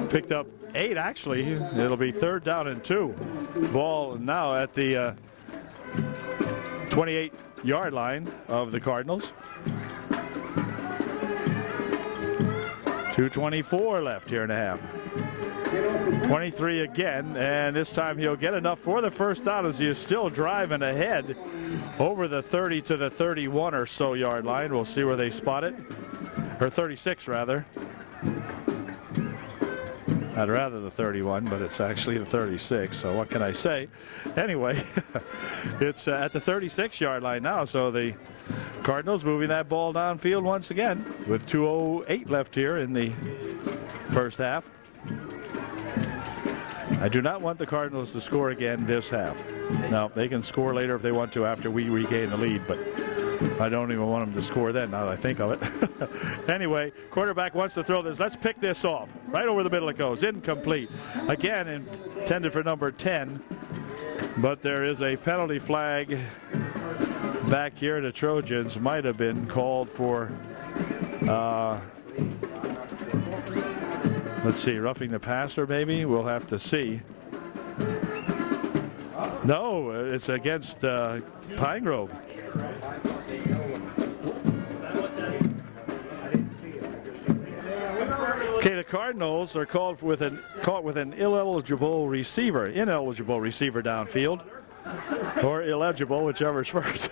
Picked up 8 actually. It'll be 3rd down and 2. Ball now at the 28-yard line of the Cardinals. 2:24 left here in the half. 23 again, and this time he'll get enough for the 1st down as he is still driving ahead over the 30 to the 31 or so yard line. We'll see where they spot it, or 36 rather. I'd rather the 31, but it's actually the 36, so what can I say? Anyway, it's at the 36-yard line now, so the Cardinals moving that ball downfield once again with 2:08 left here in the first half. I do not want the Cardinals to score again this half. Now, they can score later if they want to after we regain the lead, but I don't even want them to score then now that I think of it. Anyway, quarterback wants to throw this. Let's pick this off. Right over the middle it goes. Incomplete. Again, intended for number 10, but there is a penalty flag back here. The Trojans might have been called for, let's see, roughing the passer maybe. We'll have to see. No, it's against Pine Grove. Okay, the Cardinals are caught with an ineligible receiver downfield, or illegible, whichever's first.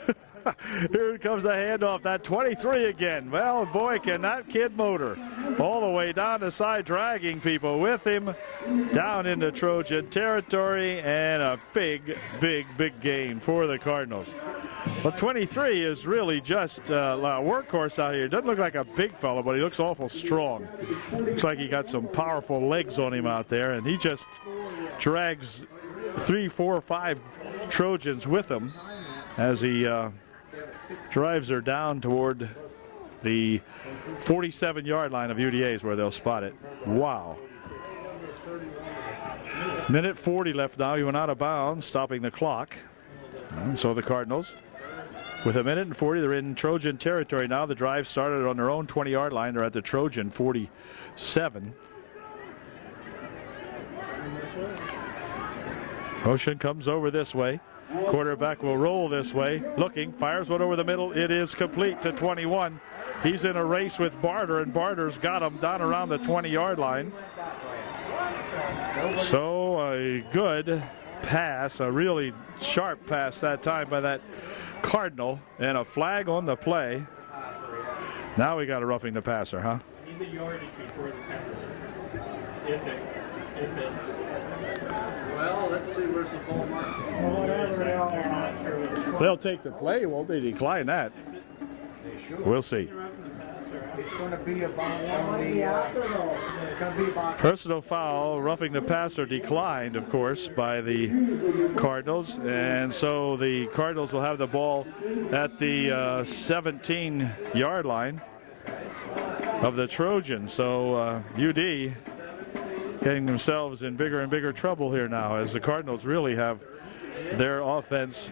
Here comes a handoff, that 23 again. Well, boy, can that kid motor. All the way down the side, dragging people with him down into Trojan territory, and a big, big, big gain for the Cardinals. Well, 23 is really just a workhorse out here. Doesn't look like a big fella, but he looks awful strong. Looks like he got some powerful legs on him out there, and he just drags 3, 4, 5 Trojans with him as he drives her down toward the 47-yard line of UDA's where they'll spot it. Wow. Minute 40 left now. He went out of bounds, stopping the clock. And so the Cardinals, with a minute and 40, they're in Trojan territory now. The drive started on their own 20-yard line. They're at the Trojan 47. Motion comes over this way. Quarterback will roll this way. Looking, fires one over the middle. It is complete to 21. He's in a race with Barter, and Barter's got him down around the 20-yard line. So a good pass, a really sharp pass that time by that Cardinal, and a flag on the play. Now we got a roughing the passer, huh? Need the yardage before the penalty. If it's. Well, let's see where's the ball mark. They'll take the play, won't they? Decline that. We'll see. It's going to be about Personal foul, roughing the passer, declined, of course, by the Cardinals, and so the Cardinals will have the ball at the 17-yard line of the Trojans. So UD getting themselves in bigger and bigger trouble here now, as the Cardinals really have their offense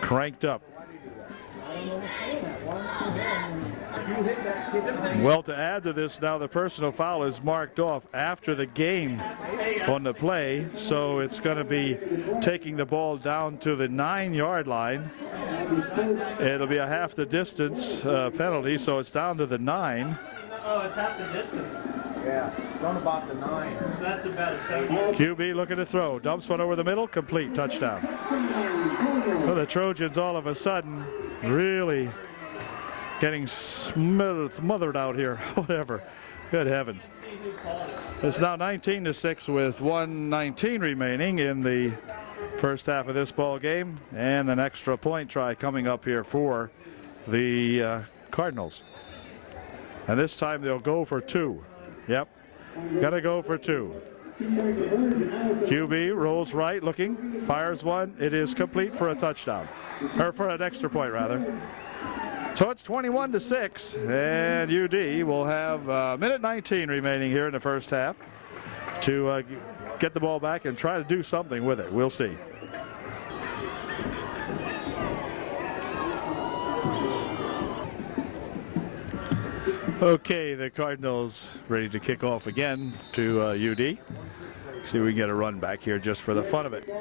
cranked up. Well, to add to this, now the personal foul is marked off after the game on the play, so it's going to be taking the ball down to the 9-yard line. It'll be a half the distance penalty, so it's down to the 9. Oh, it's half the distance. Yeah, going about the 9. So that's about a 7. QB looking to throw. Dumps one over the middle. Complete. Touchdown. Well, the Trojans all of a sudden really getting smothered out here. Whatever. Good heavens. It's now 19-6 with 1:19 remaining in the first half of this ball game, and an extra point try coming up here for the Cardinals. And this time they'll go for 2. Yep, gotta go for 2. QB rolls right, looking, fires one. It is complete for a touchdown, or for an extra point rather. So it's 21-6, and UD will have minute 19 remaining here in the first half to get the ball back and try to do something with it. We'll see. Okay, the Cardinals ready to kick off again to UD. See if we can get a run back here just for the fun of it.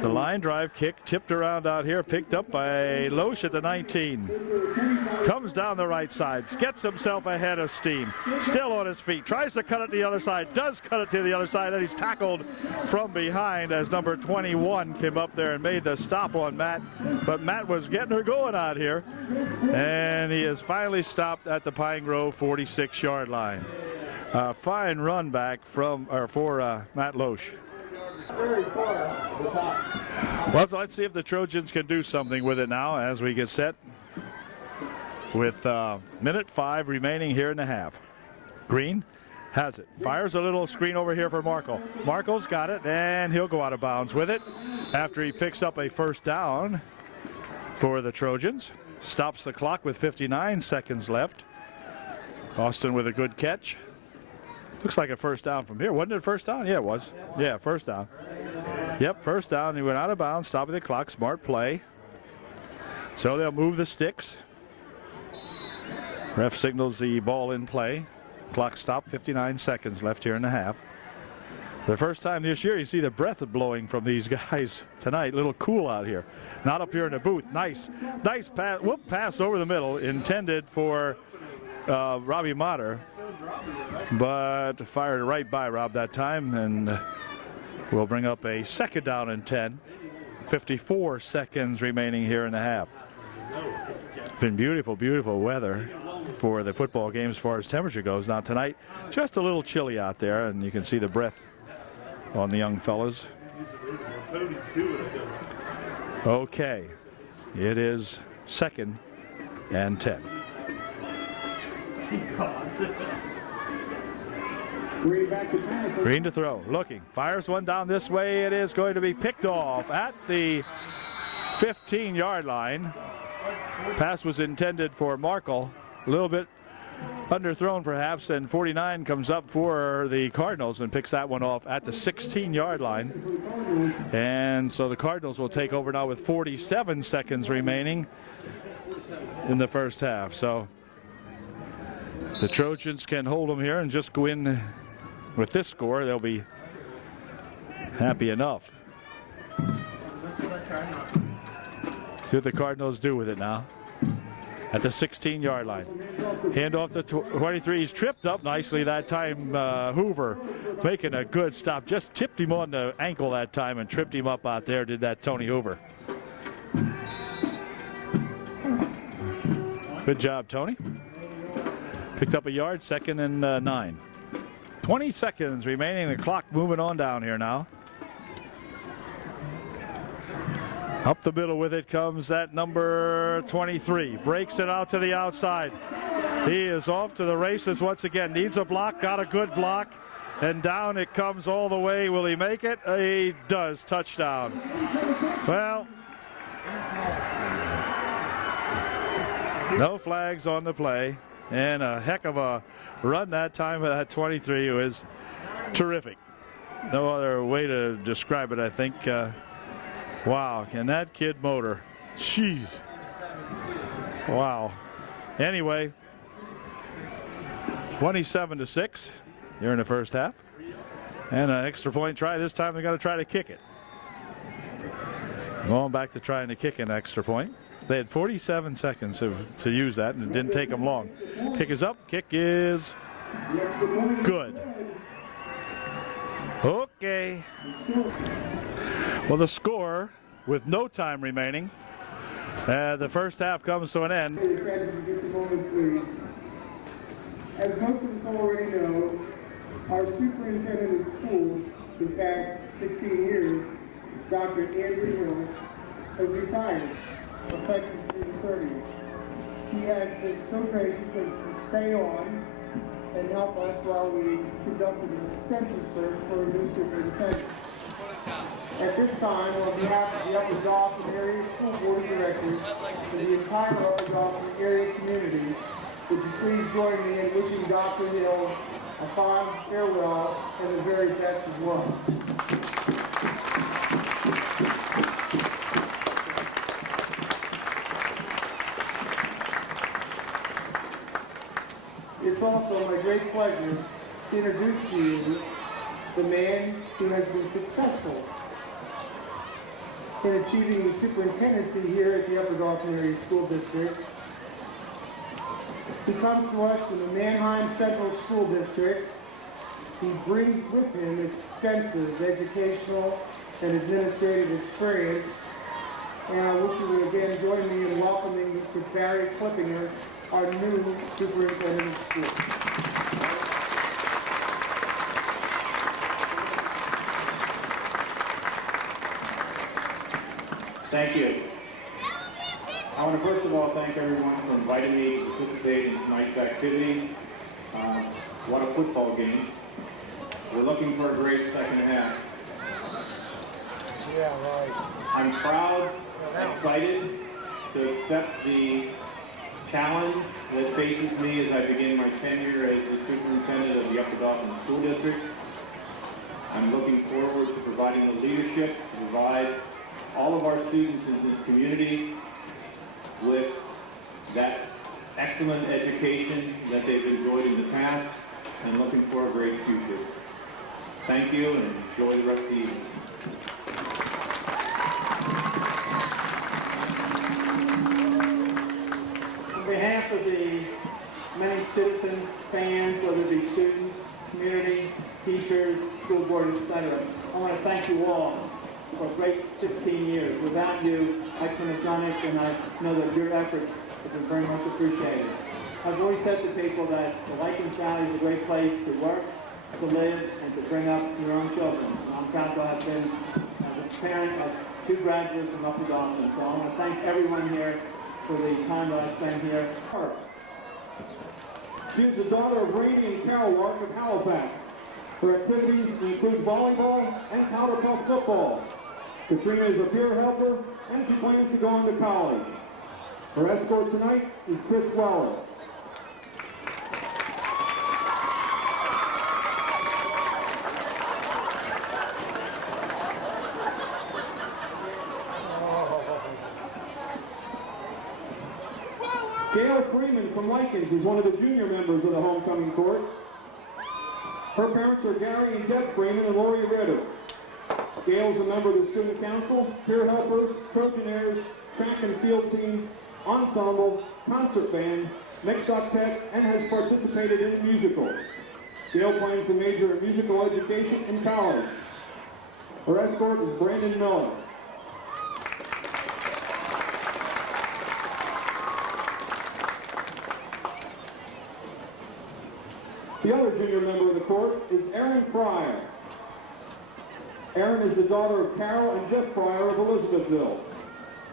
The line drive kick tipped around out here, picked up by Loesch at the 19. Comes down the right side, gets himself ahead of steam. Still on his feet, tries to cut it to the other side, does cut it to the other side, and he's tackled from behind as number 21 came up there and made the stop on Matt. But Matt was getting her going out here, and he is finally stopped at the Pine Grove 46-yard line. Fine run back for Matt Loesch. Well, so let's see if the Trojans can do something with it now as we get set with minute 5 remaining here in the half. Green has it. Fires a little screen over here for Markle. Markle's got it, and he'll go out of bounds with it after he picks up a first down for the Trojans. Stops the clock with 59 seconds left. Austin with a good catch. Looks like a first down from here. Wasn't it first down? Yeah, it was. Yeah, first down. Yep, first down. He went out of bounds, stopping the clock. Smart play. So they'll move the sticks. Ref signals the ball in play. Clock stopped. 59 seconds left here in the half. For the first time this year, you see the breath blowing from these guys tonight. A little cool out here. Not up here in the booth. Nice pass. Whoop, pass over the middle, intended for Robbie Motter, but fired right by Rob that time, and we'll bring up a second down and 10. 54 seconds remaining here in the half. It's been beautiful, beautiful weather for the football game as far as temperature goes. Now tonight, just a little chilly out there, and you can see the breath on the young fellas. Okay, it is second and 10. Green to throw, looking, fires one down this way. It is going to be picked off at the 15-yard line. Pass was intended for Markle, a little bit underthrown perhaps, and 49 comes up for the Cardinals and picks that one off at the 16-yard line. And so the Cardinals will take over now with 47 seconds remaining in the first half. So the Trojans can hold them here and just go in with this score. They'll be happy enough. See what the Cardinals do with it now. At the 16-yard line. Hand off to 23. He's tripped up nicely that time. Hoover making a good stop. Just tipped him on the ankle that time and tripped him up out there, did that Tony Hoover. Good job, Tony. Picked up a yard, second and 9. 20 seconds remaining. The clock moving on down here now. Up the middle with it comes that number 23. Breaks it out to the outside. He is off to the races once again. Needs a block, got a good block. And down it comes all the way. Will he make it? He does. Touchdown. Well, no flags on the play. And a heck of a run that time with that 23 who is terrific. No other way to describe it, I think. Wow, can that kid motor? Jeez. Wow. Anyway, 27-6 here in the first half. And an extra point try. This time they're going to try to kick it. Going back to trying to kick an extra point. They had 47 seconds to use that, and it didn't take them long. Kick is up. Kick is good. Okay. Well, the score, with no time remaining, the first half comes to an end. As most of us already know, our superintendent of schools for the past 16 years, Dr. Andrew Hill, has retired, effective June 30th. He has been so gracious as to stay on and help us while we conducted an extensive search for a new superintendent. At this time, on behalf of the Upper Dauphin Area School Board of Directors and the entire Upper Dauphin area community, would you please join me in wishing Dr. Hill a fond farewell and the very best of luck. It's also my great pleasure to introduce to you the man who has been successful in achieving the superintendency here at the Upper Dauphin Area School District. He comes to us from the Mannheim Central School District. He brings with him extensive educational and administrative experience. And I wish you would again join me in welcoming Mr. Barry Klippinger, our new superintendent of schools. Thank you. I want to first of all thank everyone for inviting me to participate in tonight's activity. What a football game. We're looking for a great second half. Yeah, right. I'm proud, excited to accept the challenge that faces me as I begin my tenure as the superintendent of the Upper Dauphin School District. I'm looking forward to providing the leadership to provide all of our students in this community with that excellent education that they've enjoyed in the past, and looking for a great future. Thank you and enjoy the rest of the evening. On behalf of the many citizens, fans, whether it be students, community, teachers, school board, etc., I want to thank you all for a great 16 years. Without you, I couldn't have done it, and I know that your efforts have been very much appreciated. I've always said to people that the Lycans Valley is a great place to work, to live, and to bring up your own children. And I'm proud to have been as a parent of 2 graduates from Upper Dauphin. So I want to thank everyone here for the time that I spent here. She is the daughter of Rainey and Carol Lark of Halifax. Her activities include volleyball and powder puff football. Katrina is a peer helper, and she plans to go on to college. Her escort tonight is Chris Weller. Gail Freeman from Lycans is one of the junior members of the homecoming court. Her parents are Gary and Deb Freeman and Lori Ritter. Gail is a member of the student council, peer helpers, Trojan track and field team, ensemble, concert band, mixed octet, and has participated in musicals. Gail plans to major in musical education in college. Her escort is Brandon Miller. The other junior member of the court is Erin Pryor. Erin is the daughter of Carol and Jeff Pryor of Elizabethville.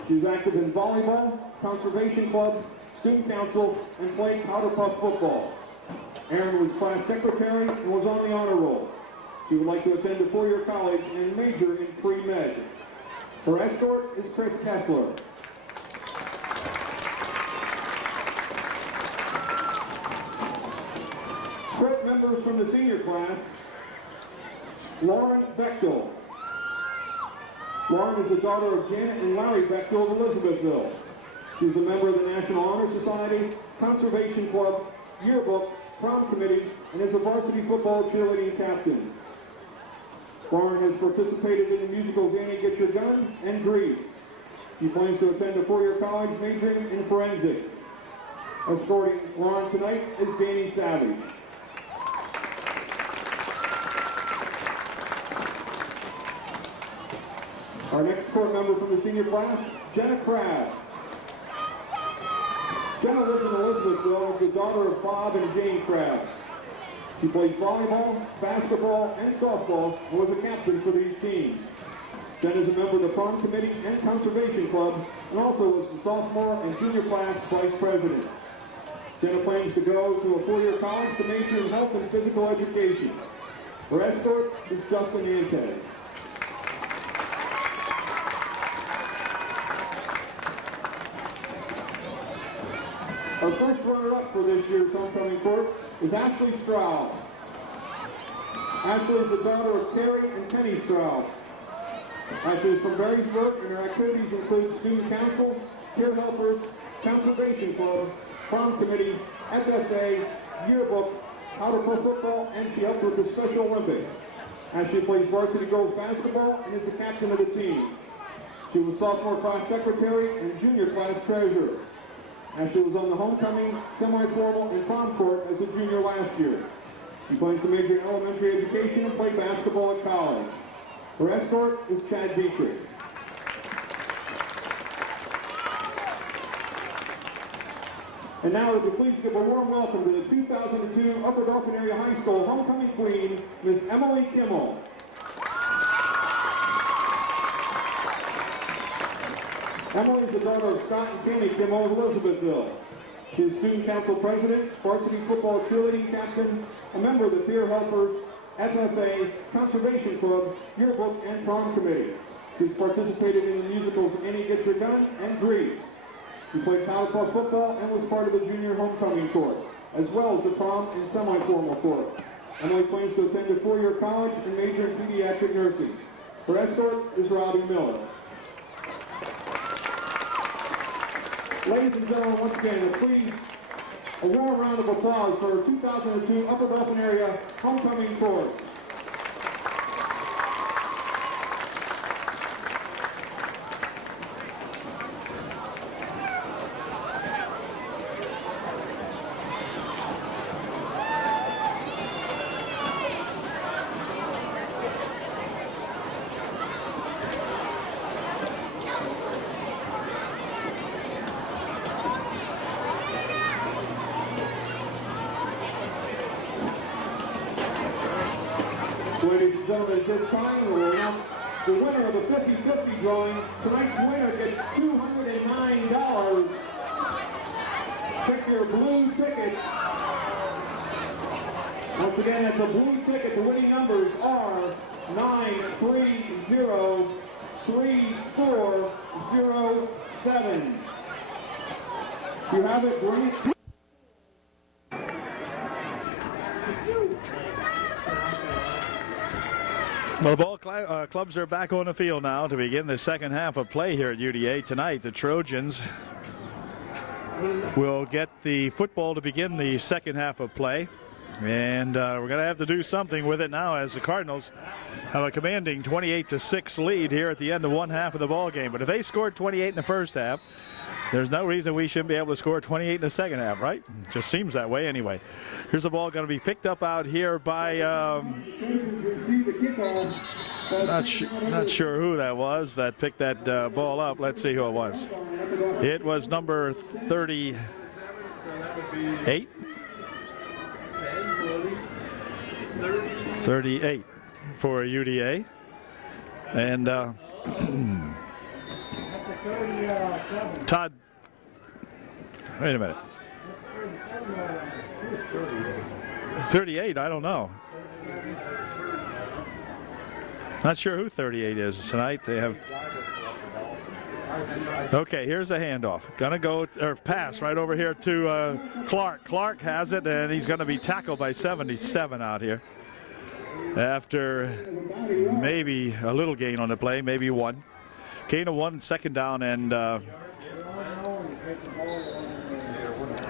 She's active in volleyball, conservation club, student council, and played powder puff football. Erin was class secretary and was on the honor roll. She would like to attend a 4-year college and major in pre-med. Her escort is Chris Kessler. Court members from the senior class, Lauren Bechtel. Lauren is the daughter of Janet and Larry Bechtel of Elizabethville. She's a member of the National Honor Society, Conservation Club, Yearbook, Prom Committee, and is a varsity football cheerleading captain. Lauren has participated in the musicals Annie Get Your Gun and Grease. She plans to attend a 4-year college majoring in forensics. Escorting Lauren tonight is Danny Savage. Our next court member from the senior class, Jenna Crabb. Jenna lives in Elizabethville, is the daughter of Bob and Jane Crabb. She plays volleyball, basketball, and softball, and was a captain for these teams. Jenna is a member of the Prom Committee and Conservation Club, and also was the sophomore and junior class vice president. Jenna plans to go to a 4-year college to major in health and physical education. Her escort is Justin Antez. Our first runner-up for this year's homecoming court is Ashley Stroud. Ashley is the daughter of Terry and Penny Stroud. Ashley is from Berrysburg, and her activities include student council, peer helpers, conservation club, prom committee, FSA, yearbook, powder puff football, and she helped with the Special Olympics. Ashley plays varsity girls basketball and is the captain of the team. She was sophomore class secretary and junior class treasurer. Ashley was on the homecoming, semi-formal, and prom court as a junior last year. She plans to major in elementary education and play basketball at college. Her escort is Chad Dietrich. And now, would you please give a warm welcome to the 2002 Upper Dauphin Area High School homecoming queen, Ms. Emily Kimmel. Emily is the daughter of Scott and Tammy Kimmel of Elizabethville. She is student council president, varsity football cheerleading captain, a member of the Peer Helpers, FFA, Conservation Club, Yearbook, and Prom Committee. She's participated in the musicals Annie Get Your Gun and Grease. She played powder puff football and was part of the junior homecoming court, as well as the prom and semi-formal court. Emily plans to attend a 4-year college and major in pediatric nursing. Her escort is Robbie Miller. Ladies and gentlemen, once again, please, a warm round of applause for our 2002 Upper Dauphin Area Homecoming Court. Ladies and gentlemen, at this time, we'll announce the winner of the 50-50 drawing. Tonight's winner gets $209. Pick your blue ticket. Once again, it's a blue ticket. The winning numbers are 9303407. You have it, Grant. Well, the ball clubs are back on the field now to begin the second half of play here at UDA tonight. The Trojans will get the football to begin the second half of play. And we're going to have to do something with it now as the Cardinals have a commanding 28-6 lead here at the end of one half of the ball game. But if they scored 28 in the first half, there's no reason we shouldn't be able to score 28 in the second half, right? It just seems that way anyway. Here's the ball going to be picked up out here by, not sure who that was that picked that ball up. Let's see who it was. It was number 38. 38 for UDA. And Todd, wait a minute. 38, I don't know. Not sure who 38 is tonight. They have. Okay, here's a handoff. Gonna go or pass right over here to Clark. Clark has it, and he's gonna be tackled by 77 out here. After maybe a little gain on the play, maybe one. Gain of 1, second down, and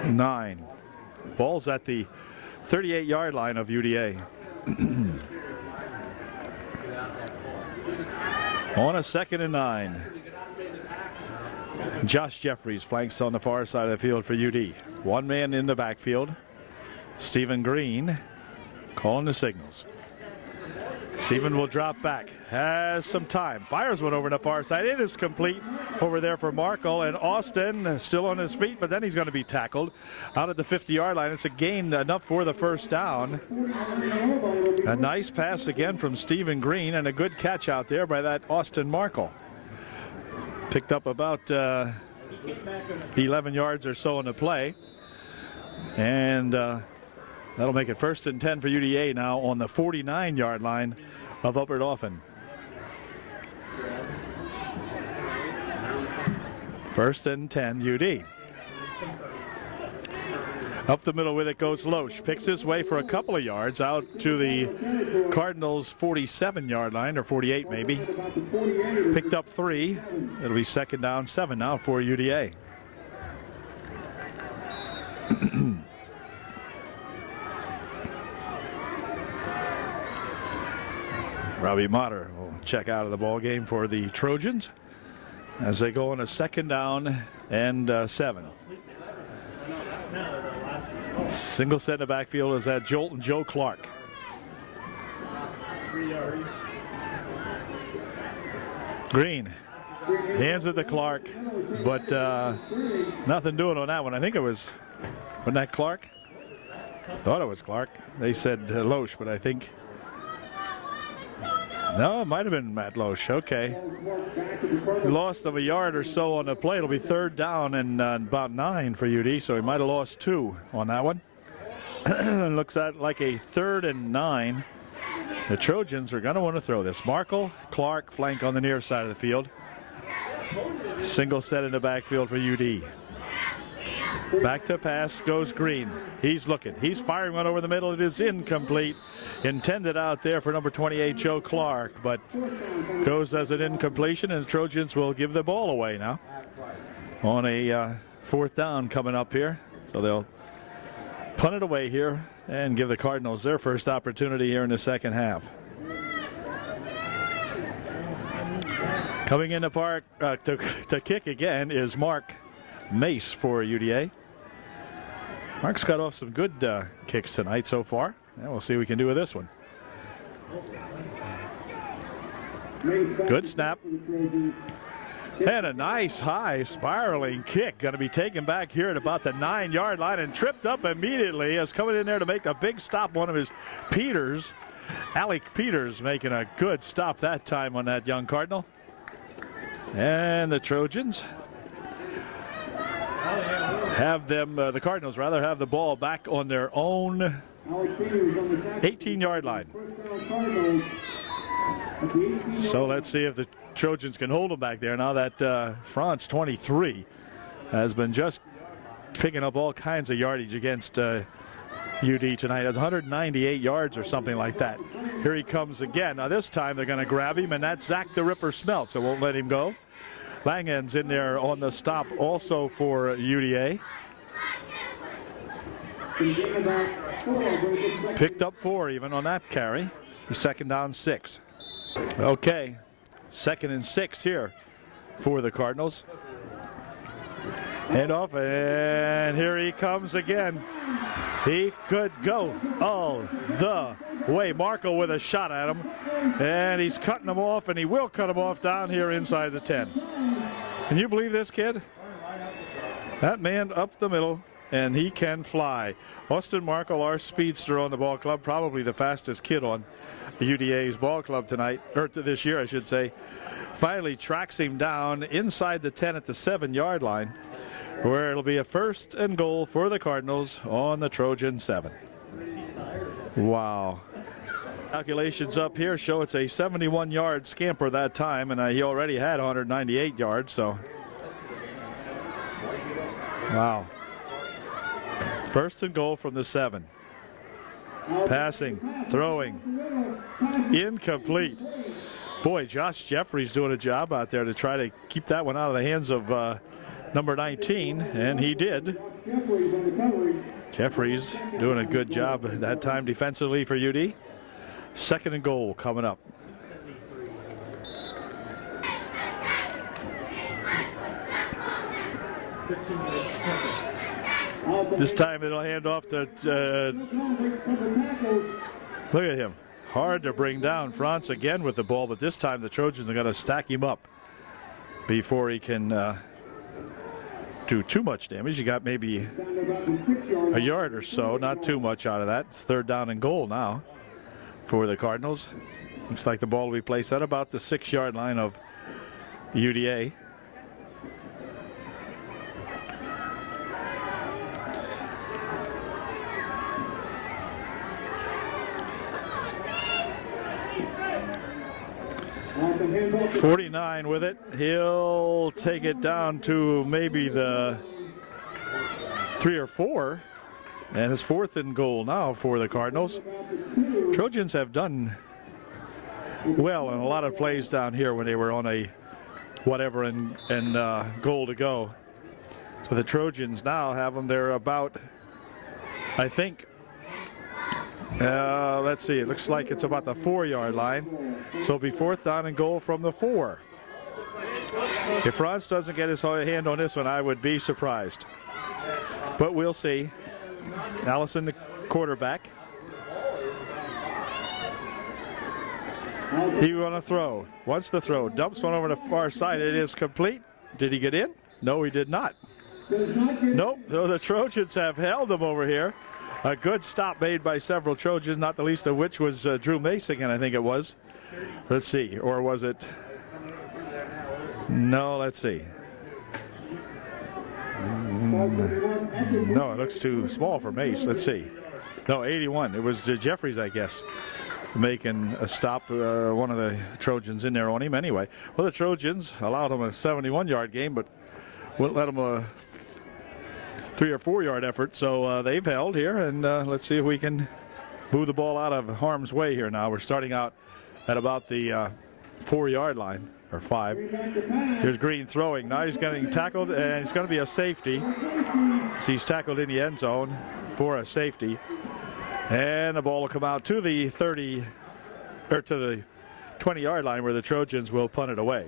9. Ball's at the 38-yard line of UDA. On a 2nd and 9. Josh Jeffries flanks on the far side of the field for UD. One man in the backfield. Stephen Green calling the signals. Stephen will drop back, has some time, fires one over the far side. It is complete over there for Markle, and Austin still on his feet, but then he's going to be tackled out at the 50-yard line. It's a gain enough for the first down. A nice pass again from Stephen Green, and a good catch out there by that Austin Markle. Picked up about 11 yards or so in the play, and that'll make it 1st and 10 for UDA now on the 49-yard line of Upper Dauphin. 1st and 10 UD. Up the middle with it goes Loesch. Picks his way for a couple of yards out to the Cardinals' 47-yard line, or 48 maybe. Picked up 3. It'll be 2nd down 7 now for UDA. Robbie Motter will check out of the ball game for the Trojans as they go on a 2nd down and 7. Single set in the backfield is that Jolt and Joe Clark. Green hands it to Clark, but nothing doing on that one. I think it wasn't that Clark? Thought it was Clark. They said Loesch, but I think. No, it might have been Matt Loesch. Okay. He lost of a yard or so on the play. It'll be 3rd down and about 9 for UD, so he might have lost 2 on that one. Looks like a 3rd and 9. The Trojans are going to want to throw this. Markle, Clark, flank on the near side of the field. Single set in the backfield for UD. Back to pass goes Green. He's looking. He's firing one over the middle. It is incomplete. Intended out there for number 28, Joe Clark, but goes as an incompletion, and the Trojans will give the ball away now on a 4th down coming up here. So they'll punt it away here and give the Cardinals their first opportunity here in the second half. Coming in the park to kick again is Mark Mace for UDA. Mark's got off some good kicks tonight so far. And we'll see what we can do with this one. Good snap. And a nice high spiraling kick. Going to be taken back here at about the 9-yard line and tripped up immediately as coming in there to make a big stop. One of his Peters Alec Peters making a good stop that time on that young Cardinal. And the Trojans have them, the Cardinals rather, have the ball back on their own 18-yard line. So let's see if the Trojans can hold them back there. Now that France 23 has been just picking up all kinds of yardage against UD tonight. Has 198 yards or something like that. Here he comes again. Now this time they're going to grab him, and that's Zach the Ripper Smelt, so won't let him go. Langen's in there on the stop also for UDA. Picked up 4 even on that carry. He's 2nd down 6. Okay, 2nd and 6 here for the Cardinals. Handoff, and here he comes again. He could go all the way. Marco with a shot at him, and he's cutting him off, and he will cut him off down here inside the 10. Can you believe this kid? That man up the middle, and he can fly. Austin Markle, our speedster on the ball club, probably the fastest kid on UDA's ball club tonight, or this year I should say, finally tracks him down inside the 10 at the 7-yard line, where it'll be a 1st and goal for the Cardinals on the Trojan 7. Wow. Calculations up here show it's a 71-yard scamper that time, and he already had 198 yards, so. Wow. 1st and goal from the 7. Passing, throwing, incomplete. Boy, Josh Jeffries doing a job out there to try to keep that one out of the hands of number 19, and he did. Jeffries doing a good job that time defensively for UD. 2nd and goal coming up. This time it'll hand off to, look at him. Hard to bring down. France again with the ball, but this time the Trojans are going to stack him up before he can do too much damage. You got maybe a yard or so, not too much out of that. It's 3rd down and goal now for the Cardinals. Looks like the ball will be placed at about the 6-yard line of UDA. .49 with it. He'll take it down to maybe the 3 or 4, and it's 4th and goal now for the Cardinals. Trojans have done well in a lot of plays down here when they were on a whatever and goal to go. So the Trojans now have them there about, I think, let's see, it looks like it's about the 4-yard line. So it'll be 4th down and goal from the 4. If France doesn't get his hand on this one, I would be surprised. But we'll see. Allison, the quarterback. He want to throw. Wants the throw. Dumps one over the far side. It is complete. Did he get in? No, he did not. Nope. So the Trojans have held him over here. A good stop made by several Trojans, not the least of which was Drew Mason, I think it was. Let's see. Or was it? No, let's see. No, it looks too small for Mace. Let's see. No, 81. It was Jeffries, I guess, making a stop. One of the Trojans in there on him anyway. Well, the Trojans allowed him a 71-yard game, but wouldn't let him a 3 or 4 yard effort. So they've held here, and let's see if we can move the ball out of harm's way here now. We're starting out at about the 4-yard line, or 5. Here's Green throwing. Now he's getting tackled, and it's going to be a safety. So he's tackled in the end zone for a safety. And the ball will come out to the 30, or to the 20-yard line where the Trojans will punt it away.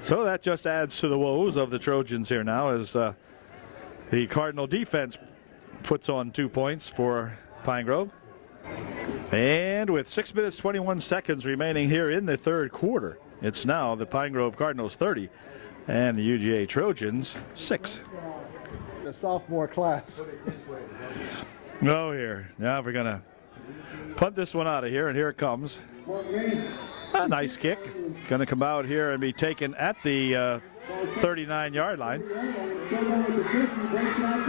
So that just adds to the woes of the Trojans here now as the Cardinal defense puts on 2 points for Pine Grove. And with 6 minutes 21 seconds remaining here in the 3rd quarter, it's now the Pine Grove Cardinals 30 and the UGA Trojans 6. The sophomore class. Oh, here. Now we're going to punt this one out of here, and here it comes. A nice kick. Going to come out here and be taken at the 39-yard line.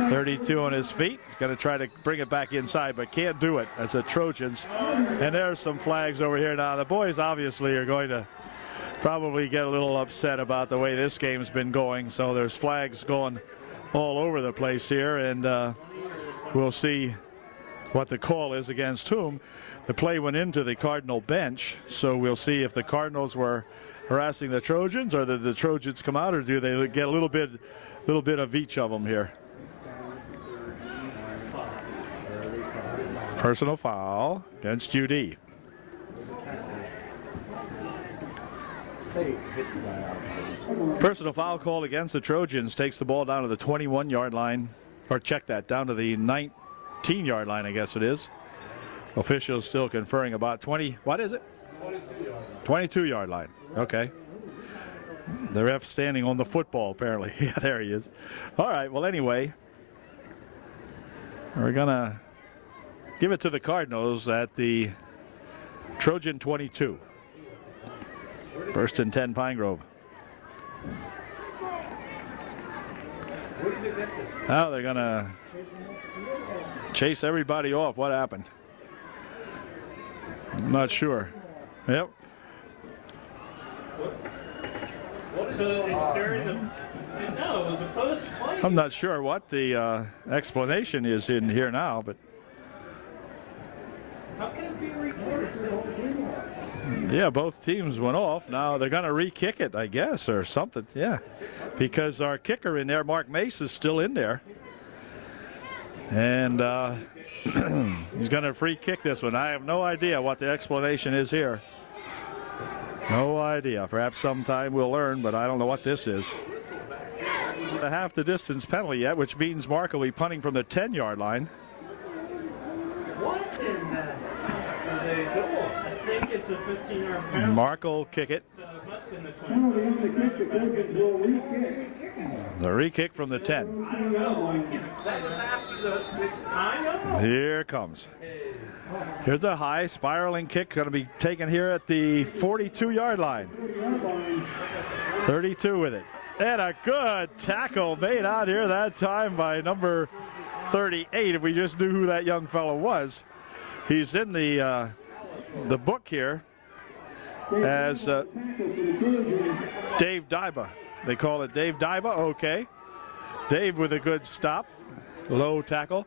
32 on his feet. Going to try to bring it back inside, but can't do it as the Trojans. And there's some flags over here now. The boys obviously are going to probably get a little upset about the way this game's been going. So there's flags going all over the place here, and we'll see what the call is against whom. The play went into the Cardinal bench, so we'll see if the Cardinals were harassing the Trojans, or did the Trojans come out, or do they get a little bit of each of them here. Personal foul against UD. Personal foul call against the Trojans, takes the ball down to the 21-yard line, or check that, down to the 19-yard line, I guess it is. Officials still conferring about 20, what is it? 22-yard line, okay. The ref standing on the football, apparently. Yeah, there he is. All right, well, anyway, we're going to give it to the Cardinals at the Trojan 22. First and 10, Pine Grove. Now they're going to chase everybody off. What happened? I'm not sure. Yep. So they started them. No, it was a post play. I'm not sure what the explanation is in here now, but How can it be recorded? yeah, both teams went off. Now they're going to re-kick it, I guess, or something. Yeah, because our kicker in there, Mark Mace, is still in there. And he's going to free kick this one. I have no idea what the explanation is here. No idea. Perhaps sometime we'll learn, but I don't know what this is. A half the distance penalty yet, which means Mark will be punting from the 10-yard line. What in that? I think it's a 15-yard penalty. Mark will kick it. So it must have been the 20. The re-kick from the 10. I don't know. That was after the time. Here it comes. Here's a high spiraling kick going to be taken here at the 42-yard line. 32 with it. And a good tackle made out here that time by number 38. If we just knew who that young fellow was. He's in the book here as Dave Dyba. They call it Dave Dyba. Okay. Dave with a good stop. Low tackle.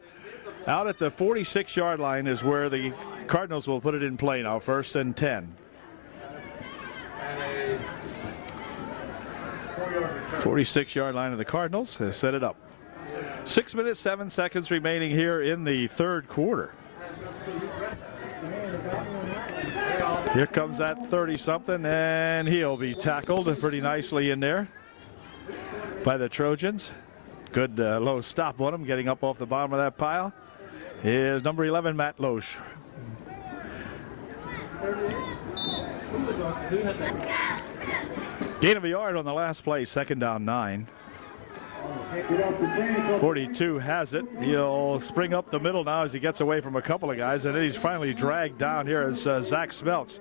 Out at the 46-yard line is where the Cardinals will put it in play now. First and 10. 46-yard line of the Cardinals. They set it up. 6 minutes, 7 seconds remaining here in the third quarter. Here comes that 30-something, and he'll be tackled pretty nicely in there by the Trojans. Good low stop on him, getting up off the bottom of that pile is number 11, Matt Loesch. Gain of a yard on the last play, second down 9. 42 has it. He'll spring up the middle now as he gets away from a couple of guys, and then he's finally dragged down here as Zach Smeltz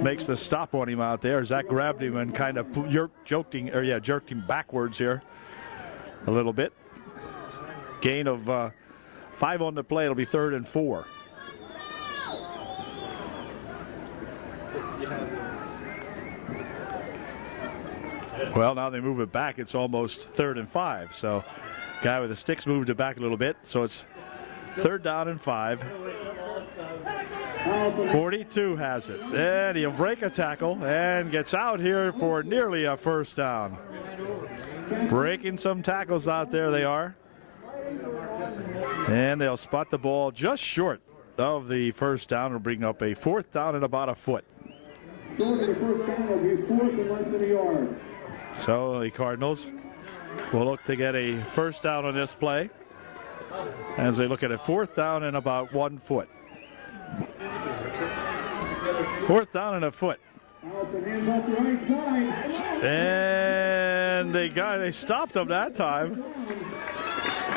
makes the stop on him out there. Zach grabbed him and kind of jerked him backwards here a little bit. Gain of 5 on the play. It'll be 3rd and 4. Well, now they move it back. It's almost 3rd and 5. So guy with the sticks moved it back a little bit. So it's 3rd down and 5. 42 has it. And he'll break a tackle and gets out here for nearly a first down. Breaking some tackles out there, they are. And they'll spot the ball just short of the first down. It'll bring up a 4th down and about a foot. So the Cardinals will look to get a first down on this play as they look at a 4th down and about 1 foot. 4th down and a foot. And they stopped him that time.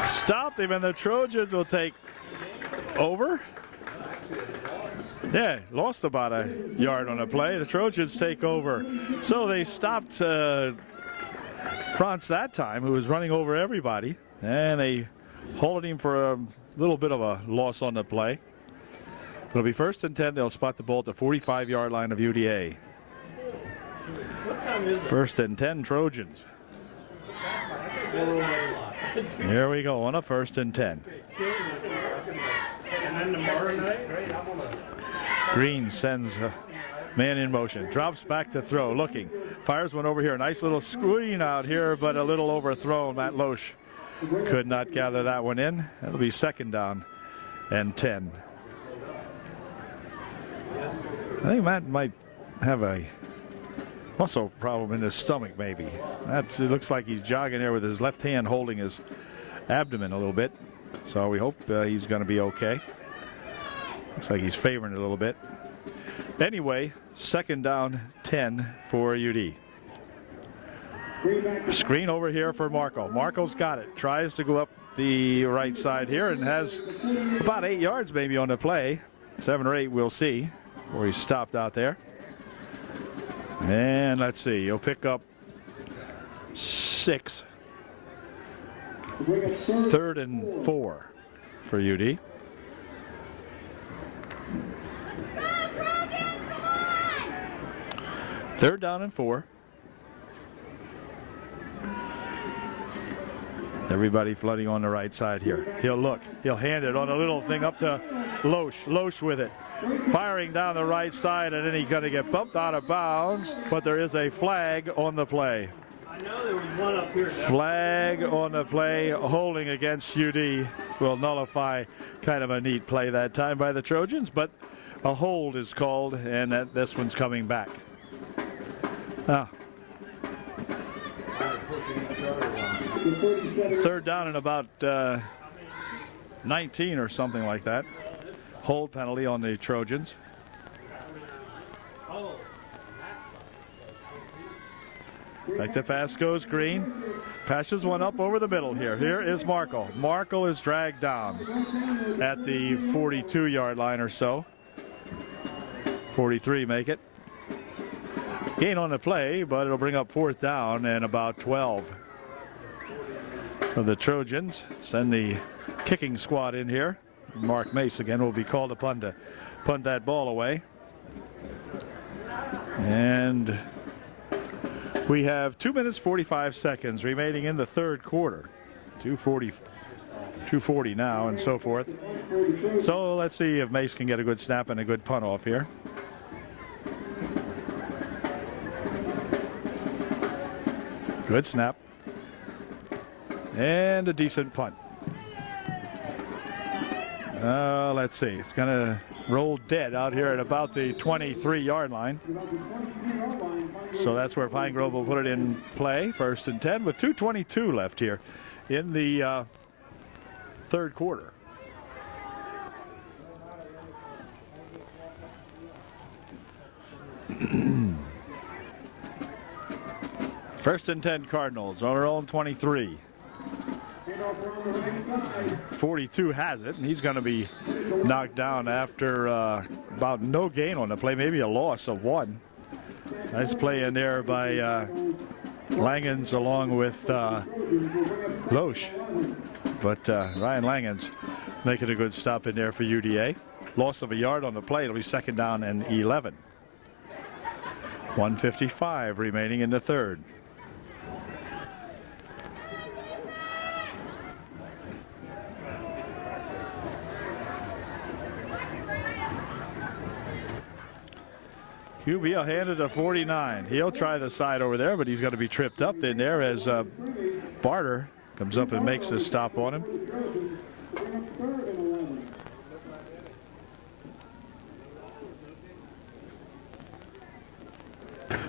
Stopped him, and the Trojans will take over. Yeah, lost about a yard on the play. The Trojans take over. So they stopped Franz that time, who was running over everybody, and they halted him for a little bit of a loss on the play. It'll be 1st and 10. They'll spot the ball at the 45-yard line of UDA. 1st and 10 Trojans. Here we go on a 1st and 10. And then tomorrow night, Green sends a man in motion, drops back to throw, looking, fires one over here. Nice little screen out here, but a little overthrown. Matt Loesch could not gather that one in. It'll be 2nd down and 10. I think Matt might have a muscle problem in his stomach, maybe. It looks like he's jogging there with his left hand holding his abdomen a little bit. So we hope he's going to be okay. Looks like he's favoring it a little bit. Anyway, 2nd down, 10 for UD. Screen over here for Marco. Marco's got it. Tries to go up the right side here and has about 8 yards maybe on the play. 7 or 8, we'll see, where he stopped out there. And let's see, he'll pick up 6. 3rd and 4 for UD. Third down and 4. Everybody flooding on the right side here. He'll look. He'll hand it on a little thing up to Loesch. Loesch with it. Firing down the right side, and then he's going to get bumped out of bounds, but there is a flag on the play. I know there was one up here. Flag on the play, holding against UD will nullify kind of a neat play that time by the Trojans, but a hold is called, and this one's coming back. Ah. 3rd down and about 19 or something like that. Hold penalty on the Trojans. Like the pass goes Green. Passes one up over the middle here. Here is Marco. Marco is dragged down at the 42-yard line or so. 43 make it. Gain on the play, but it'll bring up 4th down and about 12. So the Trojans send the kicking squad in here. Mark Mace again will be called upon to punt that ball away. And we have 2 minutes 45 seconds remaining in the 3rd quarter. 2:40 now and so forth. So let's see if Mace can get a good snap and a good punt off here. Good snap. And a decent punt. Let's see. It's going to roll dead out here at about the 23-yard line. So that's where Pine Grove will put it in play. 1st and 10 with 2:22 left here in the 3rd quarter. First and 10 Cardinals on their own 23. 42 has it, and he's going to be knocked down after about no gain on the play, maybe a loss of 1. Nice play in there by Langens along with Loesch. But Ryan Langens making a good stop in there for UDA. Loss of a yard on the play. It'll be 2nd down and 11. 1:55 remaining in the 3rd. QB handed a 49. He'll try the side over there, but he's going to be tripped up in there as Barter comes up and makes a stop on him.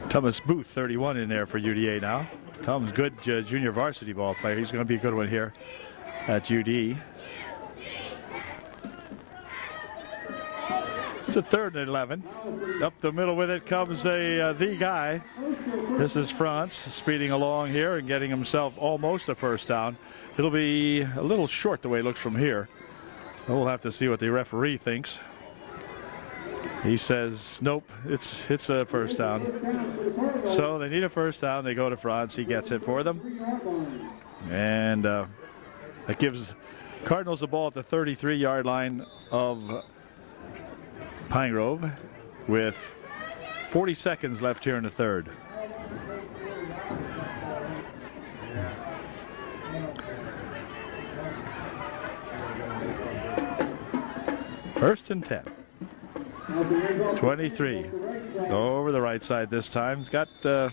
Thomas Booth, 31 in there for UDA now. Tom's good junior varsity ball player. He's going to be a good one here at UD. It's a 3rd and 11. Up the middle with it comes the guy. This is Franz speeding along here and getting himself almost a 1st down. It'll be a little short the way it looks from here. We'll have to see what the referee thinks. He says, nope, it's a first down. So they need a first down. They go to Franz. He gets it for them. And that gives Cardinals the ball at the 33-yard line of Pine Grove with 40 seconds left here in the third. First and 10. 23. Over the right side this time. He's got a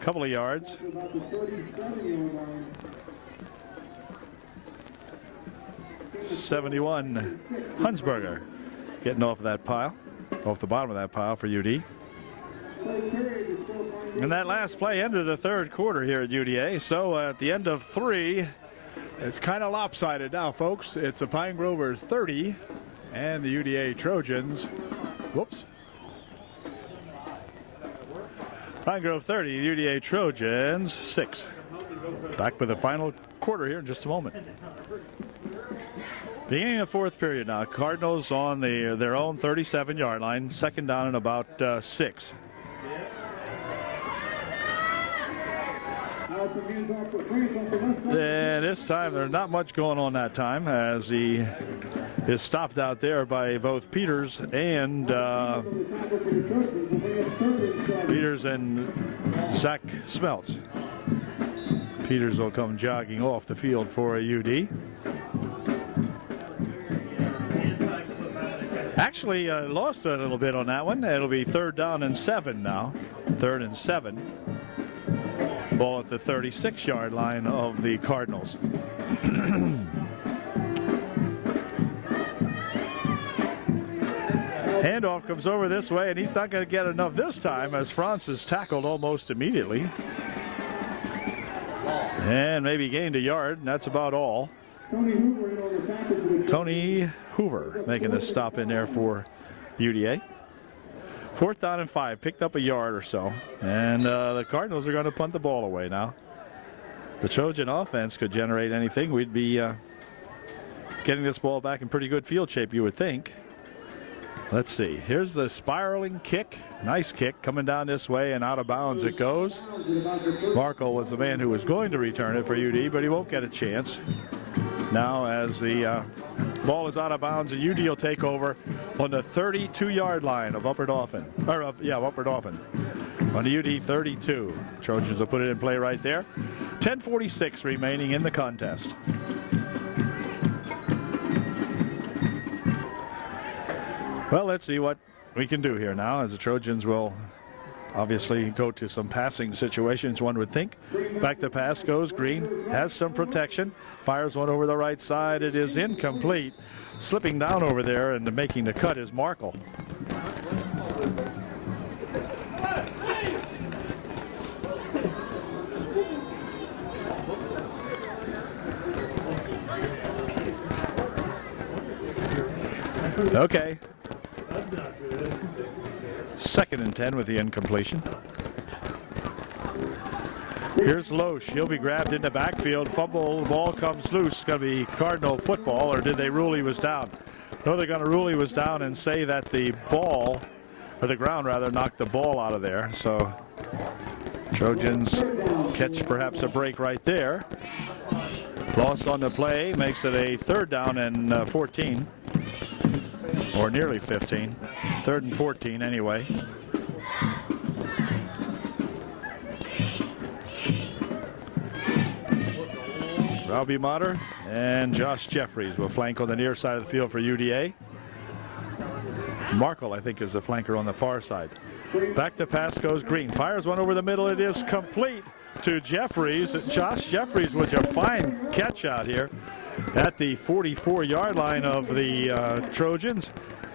couple of yards. 71. Hunsberger getting off of that pile. Off the bottom of that pile for UD. And that last play ended the third quarter here at UDA. So at the end of 3. It's kind of lopsided now, folks. It's the Pine Grovers 30 and the UDA Trojans. Whoops. Pine Grove 30, UDA Trojans 6. Back with the final quarter here in just a moment. Beginning of fourth period now. Cardinals on their own 37-yard line. Second down and about 6. And this time there's not much going on that time, as he is stopped out there by both Peters and Zach Smeltz. Peters will come jogging off the field for a UD. Actually lost a little bit on that one. It'll be 3rd down and 7 now. 3rd and 7. Ball at the 36-yard line of the Cardinals. Handoff comes over this way, and he's not going to get enough this time, as Franz is tackled almost immediately. And maybe gained a yard, and that's about all. Tony Hoover making the stop in there for UDA. 4th down and 5, picked up a yard or so. And the Cardinals are going to punt the ball away now. The Trojan offense could generate anything. We'd be getting this ball back in pretty good field shape, you would think. Let's see. Here's the spiraling kick. Nice kick coming down this way, and out of bounds it goes. Markle was the man who was going to return it for UD, but he won't get a chance. Now as the ball is out of bounds, and UD will take over on the 32-yard line of Upper Dauphin. Upper Dauphin. On the UD 32. Trojans will put it in play right there. 10:46 remaining in the contest. Well, let's see what we can do here now, as the Trojans will obviously go to some passing situations, one would think. Back to pass goes Green, has some protection, fires one over the right side. It is incomplete. Slipping down over there and making the cut is Markle. Okay. 2nd and 10 with the incompletion. Here's Loesch. He'll be grabbed in the backfield. Fumble. The ball comes loose. It's going to be Cardinal football, or did they rule he was down? No, they're going to rule he was down and say that the ball, or the ground rather, knocked the ball out of there. So Trojans catch perhaps a break right there. Loss on the play makes it a 3rd down and 14. Or nearly 15. 3rd and 14 anyway. Robbie Motter and Josh Jeffries will flank on the near side of the field for UDA. Markle, I think, is the flanker on the far side. Back to pass goes Green. Fires one over the middle. It is complete to Jeffries. Josh Jeffries with a fine catch out here at the 44-yard line of the Trojans.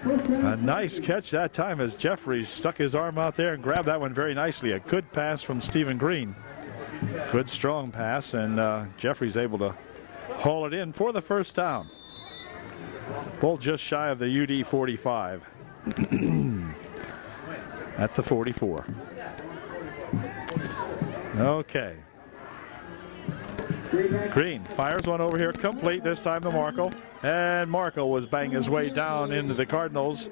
A nice catch that time as Jeffries stuck his arm out there and grabbed that one very nicely. A good pass from Stephen Green. Good strong pass, and Jeffries able to haul it in for the 1st down. Ball just shy of the UD 45 at the 44. Okay. Green fires one over here, complete, this time to Markle. And Markle was banging his way down into the Cardinals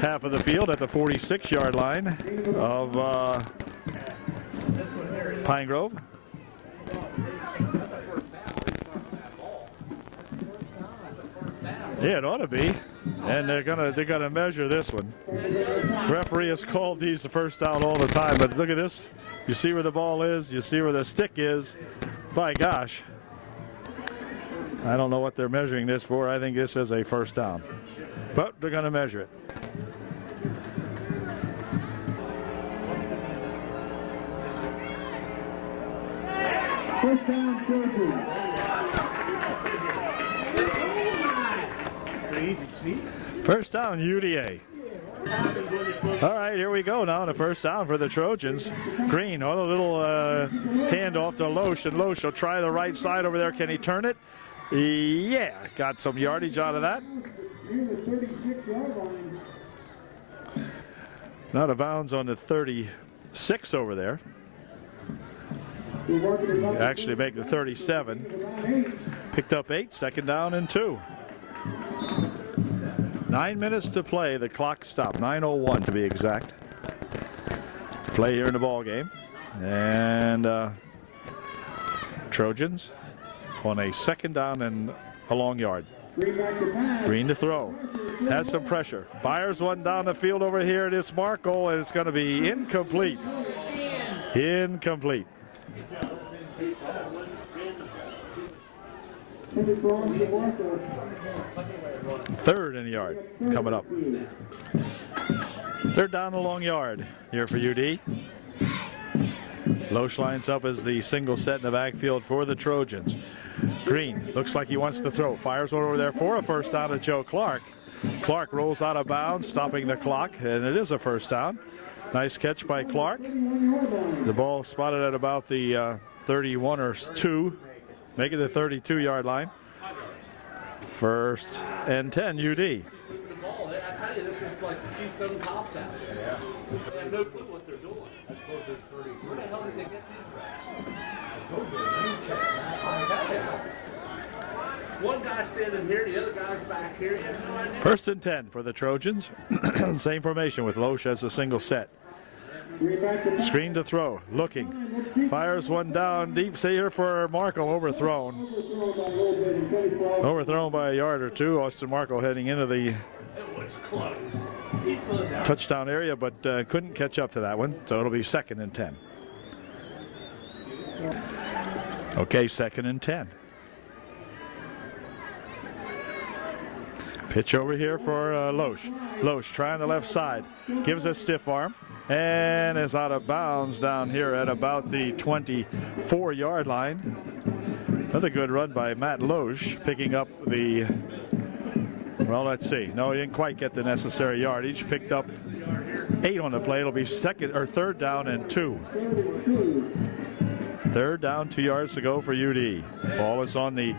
half of the field at the 46-yard line of Pine Grove. Yeah, it ought to be. And they're gonna measure this one. Referee has called these the first down all the time, but look at this. You see where the ball is, you see where the stick is. By gosh. I don't know what they're measuring this for. I think this is a first down. But they're gonna measure it. First down, Trojan. First down, UDA. All right, here we go now. The first down for the Trojans. Green on a little handoff to Loesch, and Loesch will try the right side over there. Can he turn it? Yeah, got some yardage out of that. Not out of bounds on the 36 over there. Actually make the 37. Picked up 8, second down and 2. 9 minutes to play. The clock stopped. 9:01 to be exact. Play here in the ball game, and Trojans on a second down and a long yard. Green to throw. Has some pressure. Fires one down the field over here. It is Markle, and it's going to be incomplete. Incomplete. Third in the yard coming up. Third down, a long yard here for UD. Loesch lines up as the single set in the backfield for the Trojans. Green looks like he wants to throw. Fires one over there for a first down to Joe Clark. Clark rolls out of bounds, stopping the clock, and it is a first down. Nice catch by Clark. The ball spotted at about the 31 or 2, making the 32-yard line. First and 10, UD. I tell you, this is like the Keystone Cops out there. Yeah. They have no clue what they're doing. I suppose there's 30. Where the hell did they get these guys? One guy's standing here, the other guy's back here. You have no idea. First and 10 for the Trojans. Same formation with Loesch as a single set. Screen to throw, looking. Fires one down deep, say here for Markle, overthrown. Overthrown by a yard or two. Austin Markle heading into the touchdown area, but couldn't catch up to that one. So it'll be second and 10. Okay, second and 10. Pitch over here for Loesch. Loesch trying the left side. Gives a stiff arm. And is out of bounds down here at about the 24-yard line. Another good run by Matt Loesch, picking up the, well, let's see. No, he didn't quite get the necessary yardage. Picked up 8 on the play. It'll be second or third down and 2. Third down, 2 yards to go for UD. Ball is on the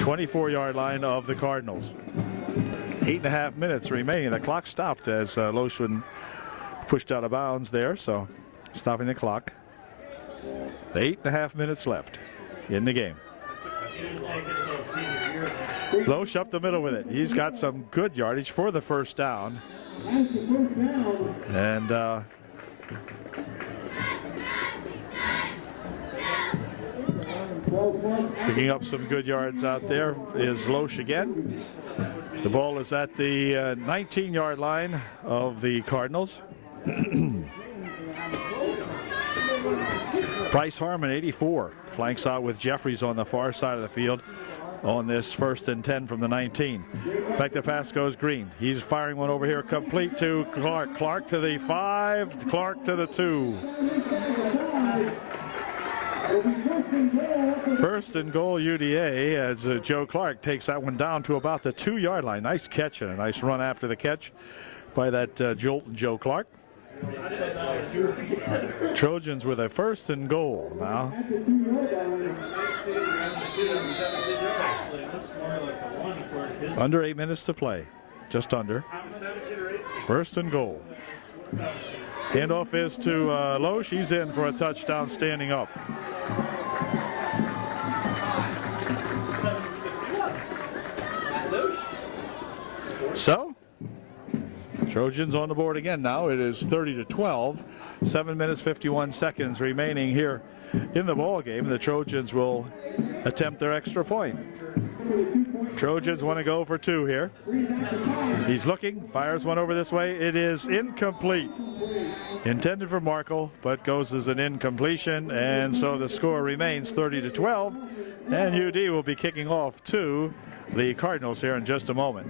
24-yard line of the Cardinals. 8.5 minutes remaining. The clock stopped as Loesch pushed out of bounds there, so stopping the clock. 8.5 minutes left in the game. Loesch up the middle with it. He's got some good yardage for the first down. And picking up some good yards out there is Loesch again. The ball is at the 19-yard line of the Cardinals. Bryce Harmon, 84, flanks out with Jeffries on the far side of the field on this first and 10 from the 19. Back the pass goes Green. He's firing one over here, complete to Clark. Clark to the 5, Clark to the 2. First and goal UDA as Joe Clark takes that one down to about the 2-yard line. Nice catch and a nice run after the catch by that Joe Clark. Trojans with a first and goal now. Under 8 minutes to play. Just under. First and goal. Handoff is to Loesch. He's in for a touchdown standing up. Trojans on the board again now. It is 30-12. 7 minutes 51 seconds remaining here in the ball game. The Trojans will attempt their extra point. Trojans want to go for two here. He's looking, fires one over this way. It is incomplete. Intended for Markle, but goes as an incompletion, and so the score remains 30-12, and UD will be kicking off to the Cardinals here in just a moment.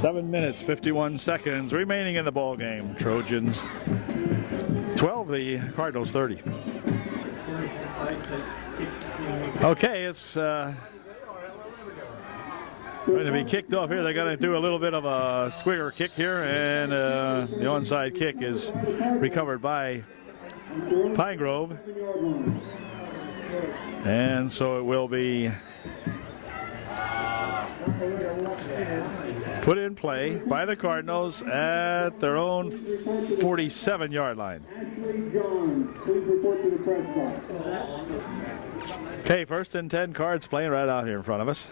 7 minutes 51 seconds remaining in the ball game. Trojans 12, the Cardinals 30. Okay, it's going to be kicked off here. They're going to do a little bit of a squigger kick here, and the onside kick is recovered by Pine Grove. And so it will be put in play by the Cardinals at their own 47-yard line. Okay, 1st and 10, Cards playing right out here in front of us.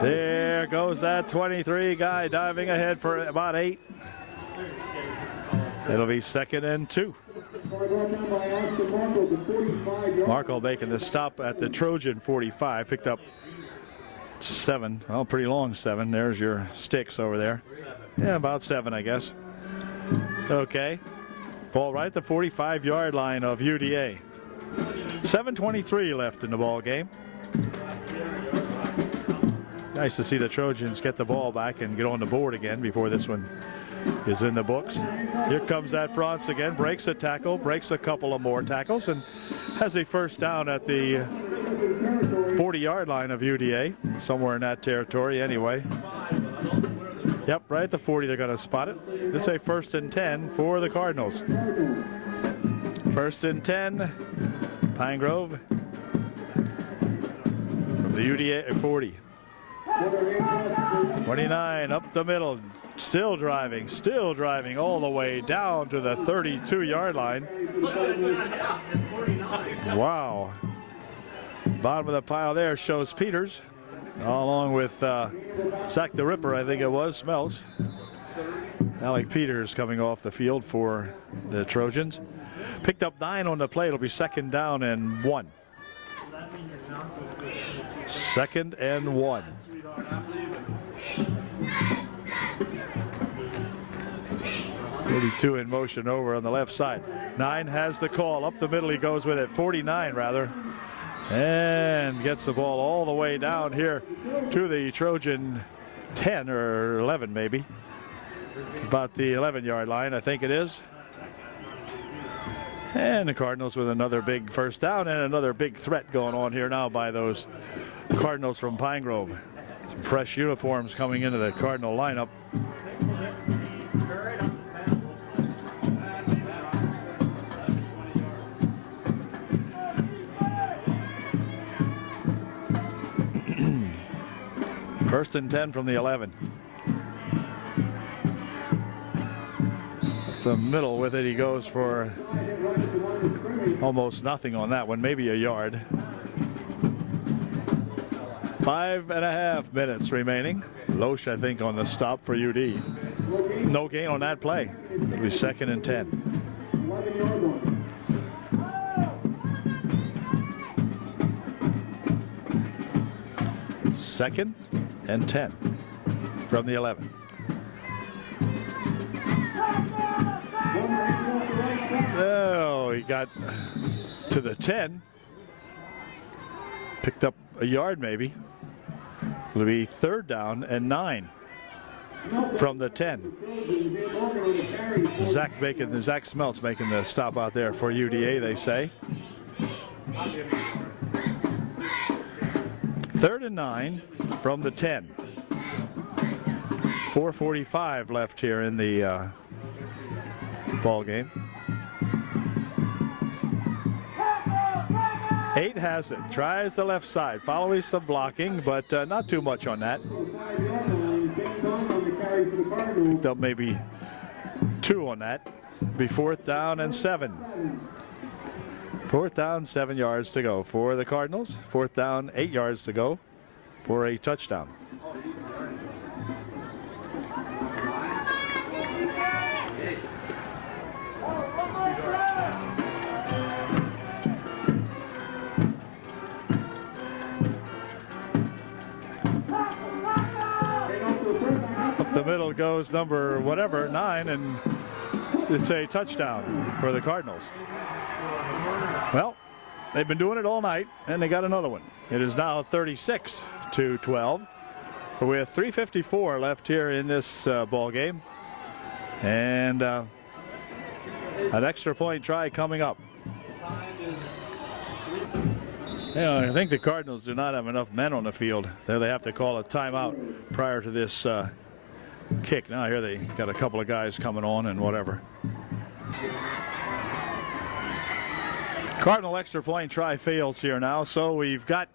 There goes that 23 guy diving ahead for about 8. It'll be 2nd and 2. Markle making the stop at the Trojan 45. Picked up 7. Well, pretty long 7. There's your sticks over there. Yeah, about 7, I guess. Okay. Ball right at the 45-yard line of UDA. 7:23 left in the ball game. Nice to see the Trojans get the ball back and get on the board again before this one is in the books. Here comes that France again, breaks a tackle, breaks a couple of more tackles, and has a first down at the 40-yard line of UDA, somewhere in that territory anyway. Yep, right at the 40 they're going to spot it. It's a 1st and 10 for the Cardinals. 1st and 10, Pine Grove from the UDA 40. 29 up the middle, still driving all the way down to the 32-yard line. Wow. Bottom of the pile there shows Peters, along with Zach the Ripper, I think it was, Smells. Alec Peters coming off the field for the Trojans. Picked up 9 on the play. It'll be 2nd down and 1. 2nd and 1. .32 in motion over on the left side. 9 has the call. Up the middle he goes with it. 49 rather. And gets the ball all the way down here to the Trojan 10 or 11 maybe. About the 11-yard line, I think it is. And the Cardinals with another big first down and another big threat going on here now by those Cardinals from Pine Grove. Some fresh uniforms coming into the Cardinal lineup. First and 10 from the 11. Up the middle with it, he goes for almost nothing on that one, maybe a yard. 5.5 minutes remaining. Loesch, I think, on the stop for UD. No gain on that play. It'll be 2nd and 10. Second and 10 from the 11. Oh, he got to the 10. Picked up a yard maybe. It'll be 3rd down and 9 from the 10. Zach Smeltz making the stop out there for UDA, they say. 3rd and 9 from the 10. 4:45 left here in the ball game. 8 has it. Tries the left side. Following some blocking, but not too much on that. Picked up maybe 2 on that. Be 4th down and 7. Fourth down, 7 yards to go for the Cardinals. Fourth down, 8 yards to go for a touchdown. Up the middle goes number whatever, 9, and it's a touchdown for the Cardinals. Well, they've been doing it all night, and they got another one. It is now 36-12 with 3:54 left here in this ball game, and an extra point try coming up. I think the Cardinals do not have enough men on the field. There they have to call a timeout prior to this kick. Now here they got a couple of guys coming on and whatever. Cardinal extra point try fails here now, so we've got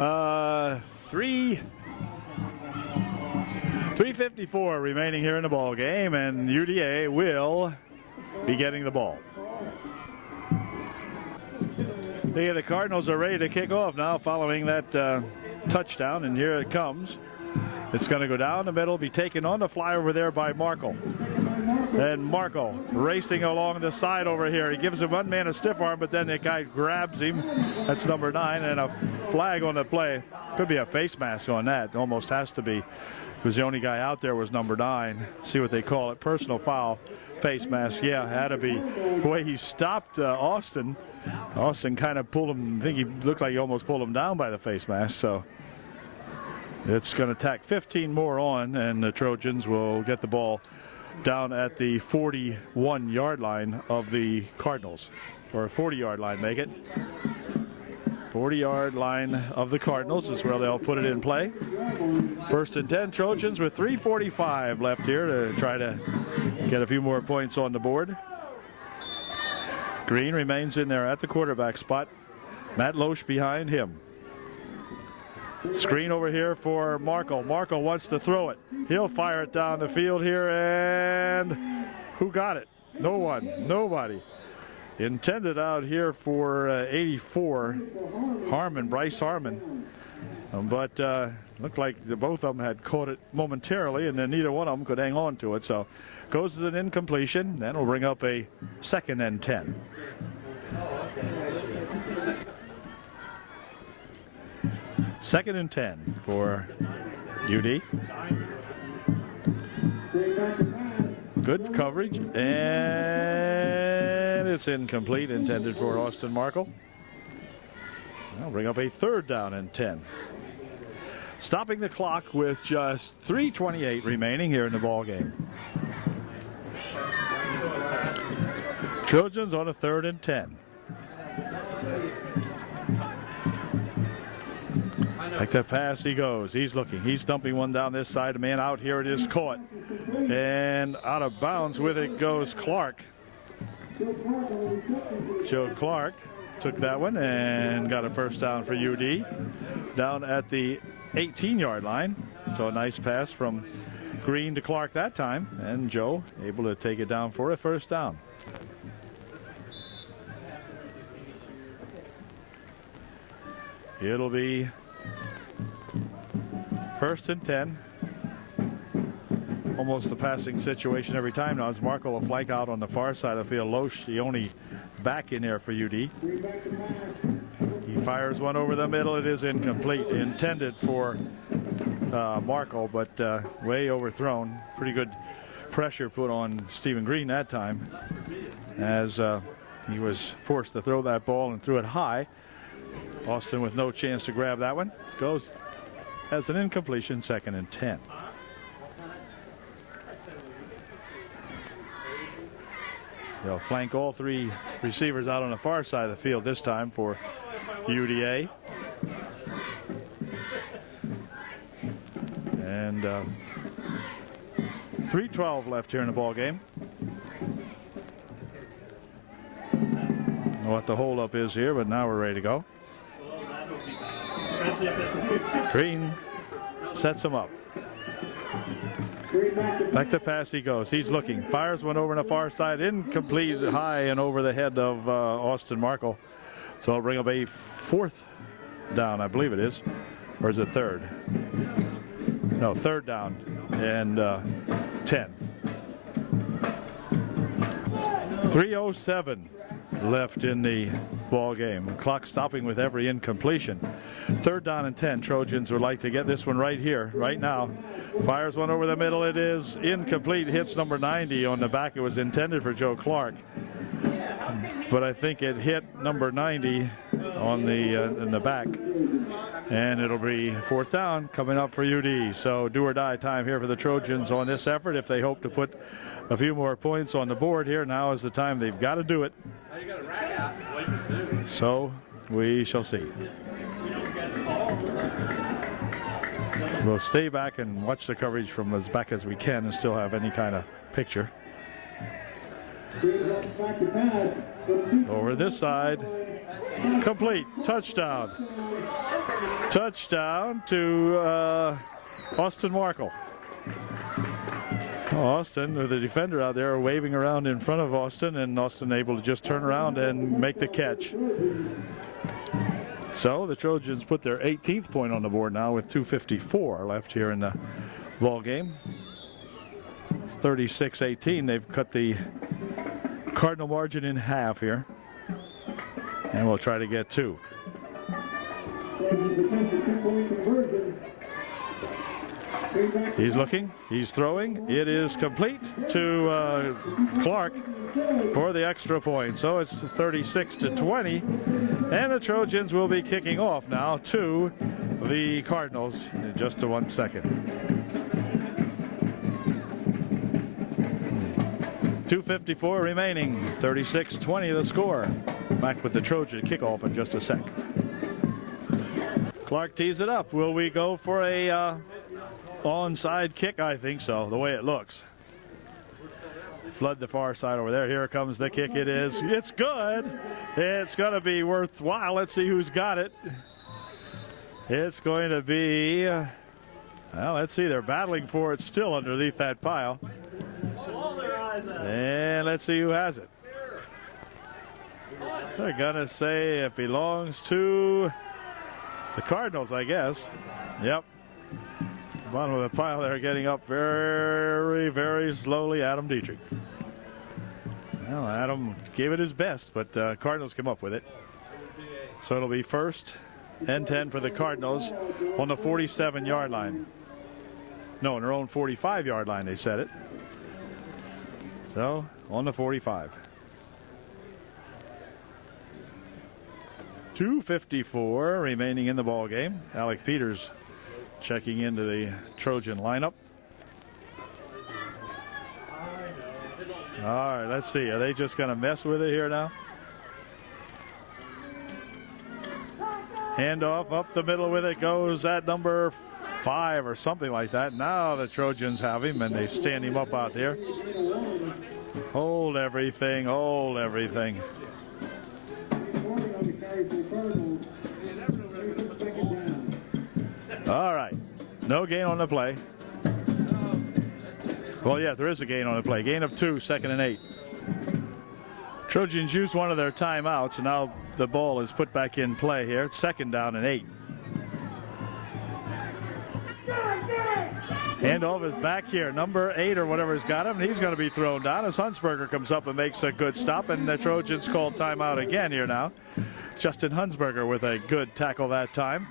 3:54 remaining here in the ball game, and UDA will be getting the ball. The Cardinals are ready to kick off now following that touchdown, and here it comes. It's going to go down the middle, be taken on the fly over there by Markle. And Markle racing along the side over here. He gives him one man a stiff arm, but then the guy grabs him. That's number 9, and a flag on the play. Could be a face mask on that. Almost has to be, because the only guy out there was number 9. See what they call it. Personal foul, face mask. Yeah, had to be. The way he stopped Austin. Austin kind of pulled him. I think he looked like he almost pulled him down by the face mask. So it's going to tack 15 more on, and the Trojans will get the ball down at the 41-yard line of the Cardinals, or 40-yard line, make it. 40-yard line of the Cardinals is where they'll put it in play. First and 10, Trojans with 3:45 left here to try to get a few more points on the board. Green remains in there at the quarterback spot. Matt Loesch behind him. Screen over here for Markle. Markle wants to throw it. He'll fire it down the field here, and who got it? No one. Nobody. Intended out here for 84, Harmon, Bryce Harmon. But looked like both of them had caught it momentarily, and then neither one of them could hang on to it. So goes as an incompletion. Then we'll bring up a 2nd and 10. Second and 10 for UD. Good coverage, and it's incomplete, intended for Austin Markle. I'll bring up a 3rd down and 10. Stopping the clock with just 3:28 remaining here in the ball game. Trojans on a 3rd and 10. Like that pass, he goes. He's looking. He's dumping one down this side. A man out here. It is caught. And out of bounds with it goes Clark. Joe Clark took that one and got a first down for UD down at the 18-yard line. So a nice pass from Green to Clark that time. And Joe able to take it down for a first down. It'll be 1st and 10. Almost a passing situation every time now as Markle will flank out on the far side of the field. Loesch, the only back in there for UD. He fires one over the middle. It is incomplete. Intended for Markle, but way overthrown. Pretty good pressure put on Stephen Green that time as he was forced to throw that ball and threw it high. Austin with no chance to grab that one. Goes as an incompletion, 2nd and 10. They'll flank all 3 receivers out on the far side of the field this time for UDA. And 3:12 left here in the ball game. I don't know what the holdup is here, but now we're ready to go. Green sets him up. Back to pass he goes. He's looking. Fires one over on the far side. Incomplete, high and over the head of Austin Markle. So it'll bring up a 4th down, I believe it is. Or is it 3rd? No, 3rd down and 10. 3:07 left in the ball game. Clock stopping with every incompletion. 3rd down and 10. Trojans would like to get this one right here, right now. Fires one over the middle. It is incomplete. Hits number 90 on the back. It was intended for Joe Clark, but I think it hit number 90 on the in the back, and it'll be 4th down coming up for UD. So do or die time here for the Trojans on this effort. If they hope to put a few more points on the board here, now is the time. They've got to do it. So we shall see. We'll stay back and watch the coverage from as back as we can and still have any kind of picture. Over this side, complete, touchdown. Touchdown to Austin Markle. Austin, with the defender out there, waving around in front of Austin, and Austin able to just turn around and make the catch. So the Trojans put their 18th point on the board now with 2:54 left here in the ball game. It's 36-18. They've cut the Cardinal margin in half here, and we'll try to get 2. He's looking, he's throwing. It is complete to Clark for the extra point. So it's 36-20, and the Trojans will be kicking off now to the Cardinals in just 1 second. 2:54 remaining, 36-20 the score. Back with the Trojan kickoff in just a sec. Clark tees it up. Will we go for a onside kick? I think so, the way it looks. Flood the far side over there. Here comes the kick. It is. It's good. It's going to be worthwhile. Let's see who's got it. It's going to be, well, let's see. They're battling for it still underneath that pile. And let's see who has it. They're going to say it belongs to the Cardinals, I guess. Yep. Bottom of the pile there, getting up very, very slowly, Adam Dietrich. Well, Adam gave it his best, but Cardinals came up with it. So it'll be 1st and 10 for the Cardinals on the 47-yard line. No, on their own 45-yard line, they said it. So on the 45. 2:54 remaining in the ball game. Alec Peters checking into the Trojan lineup. All right, let's see. Are they just going to mess with it here now? Handoff up the middle with it goes at number 5 or something like that. Now the Trojans have him, and they stand him up out there. Hold everything, hold everything. All right, no gain on the play. Well, yeah, there is a gain on the play. Gain of 2, 2nd and 8. Trojans used one of their timeouts, and now the ball is put back in play here. It's 2nd down and 8. Handoff is back here. Number 8 or whatever has got him, and he's going to be thrown down as Hunsberger comes up and makes a good stop, and the Trojans call timeout again here now. Justin Hunsberger with a good tackle that time.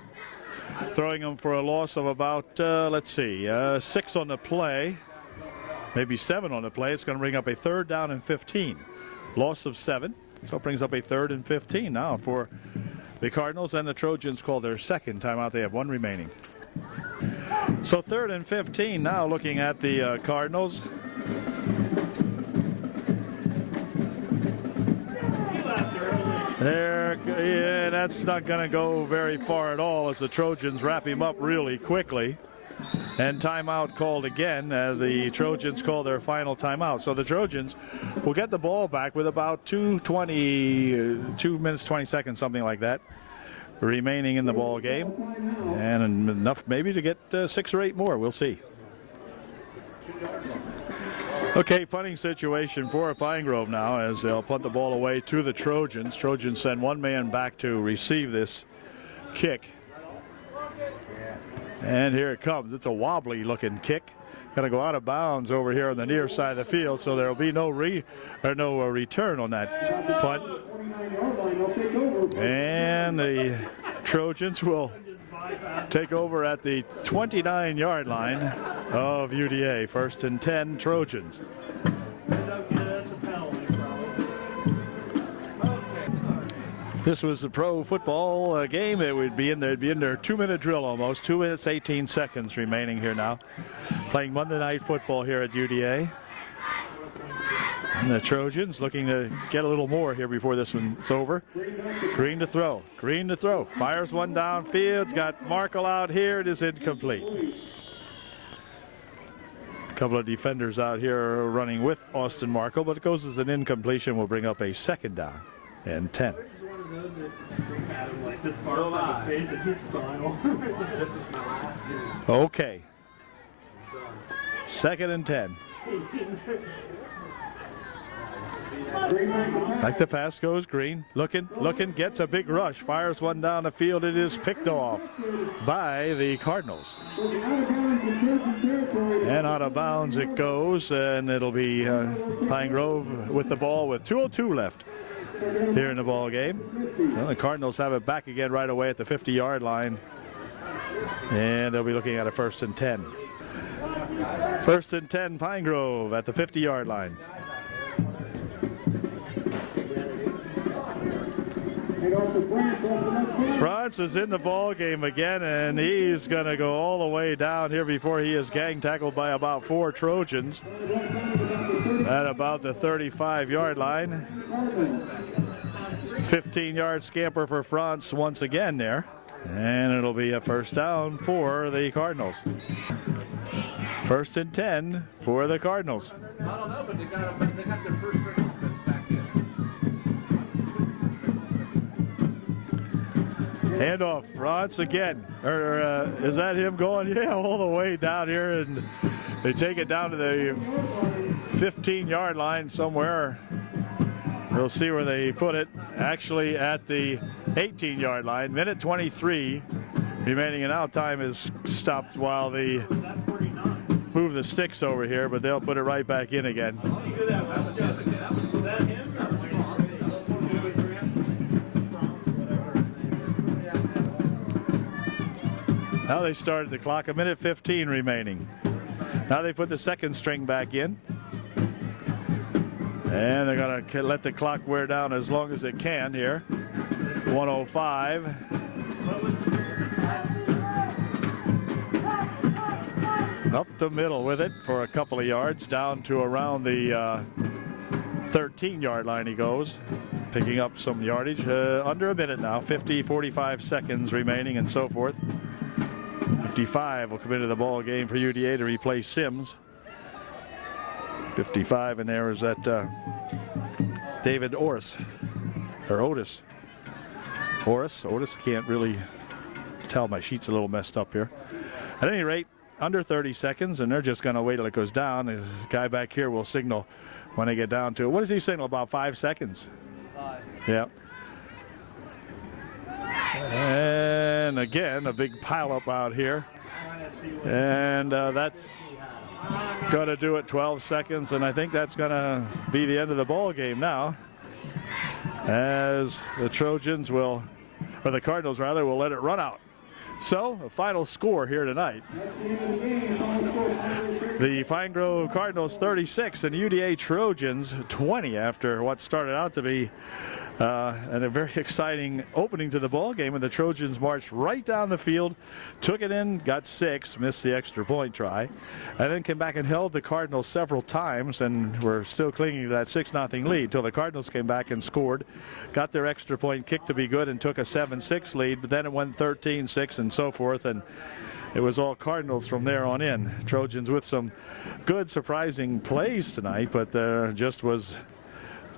Throwing him for a loss of about, let's see, 6 on the play. Maybe 7 on the play. It's going to bring up a 3rd down and 15. Loss of 7. So it brings up a 3rd and 15 now for the Cardinals, and the Trojans call their 2nd timeout. They have 1 remaining. So 3rd and 15 now, looking at the Cardinals. There, yeah, that's not going to go very far at all as the Trojans wrap him up really quickly. And timeout called again as the Trojans call their final timeout. So the Trojans will get the ball back with about 2 minutes, 20 seconds, something like that, remaining in the ball game. And enough maybe to get 6 or 8 more. We'll see. Okay, punting situation for Pine Grove now as they'll punt the ball away to the Trojans. Trojans send one man back to receive this kick. And here it comes. It's a wobbly looking kick. Going to go out of bounds over here on the near side of the field, so there will be no return on that punt. And the Trojans will take over at the 29-yard line of UDA. 1st and 10, Trojans. This was a pro football game. It would be in there. It'd be in their 2-minute drill almost. 2 minutes, 18 seconds remaining here now. Playing Monday Night Football here at UDA. And the Trojans looking to get a little more here before this one's over. Green to throw. Green to throw. Fires one downfield. Got Markle out here. It is incomplete. A couple of defenders out here running with Austin Markle, but it goes as an incompletion. Will bring up a 2nd down and 10. Okay. 2nd and 10. Like the pass goes Green. Looking, gets a big rush. Fires one down the field. It is picked off by the Cardinals. And out of bounds it goes, and it'll be Pine Grove with the ball with 2:02 left here in the ball game. Well, the Cardinals have it back again right away at the 50-yard line. And they'll be looking at a 1st and 10. 1st and 10, Pine Grove at the 50-yard line. Franz is in the ball game again, and he's going to go all the way down here before he is gang tackled by about 4 Trojans at about the 35-yard line. 15-yard scamper for Franz once again there, and it'll be a 1st down for the Cardinals. 1st and 10 for the Cardinals. I don't know, but they got their first string offense back in. Handoff, Franz again. Is that him going? Yeah, all the way down here, and they take it down to the 15-yard line somewhere. We'll see where they put it. Actually at the 18-yard line. Minute 23 remaining, and now time is stopped while they move the sticks over here, but they'll put it right back in again. Now they started the clock, a minute 15 remaining. Now they put the 2nd string back in. And they're going to let the clock wear down as long as it can here. 1:05. Up the middle with it for a couple of yards, down to around the 13-yard line he goes, picking up some yardage. Under a minute now, 45 seconds remaining and so forth. 55 will come into the ball game for UDA to replace Sims. 55, and there is that David Otis. Otis, can't really tell. My sheet's a little messed up here. At any rate, under 30 seconds, and they're just going to wait till it goes down. This guy back here will signal when they get down to it. What does he signal? About 5 seconds? 5. Yeah. And again, a big pileup out here. And that's going to do it. 12 seconds, and I think that's going to be the end of the ball game now, as the Trojans will, or the Cardinals rather, will let it run out. So, a final score here tonight. The Pine Grove Cardinals 36 and UDA Trojans 20 after what started out to be and a very exciting opening to the ball game, and the Trojans marched right down the field, took it in, got 6, missed the extra point try, and then came back and held the Cardinals several times, and were still clinging to that 6-0 lead till the Cardinals came back and scored, got their extra point kick to be good, and took a 7-6 lead, but then it went 13-6 and so forth, and it was all Cardinals from there on in. Trojans with some good surprising plays tonight, but there just was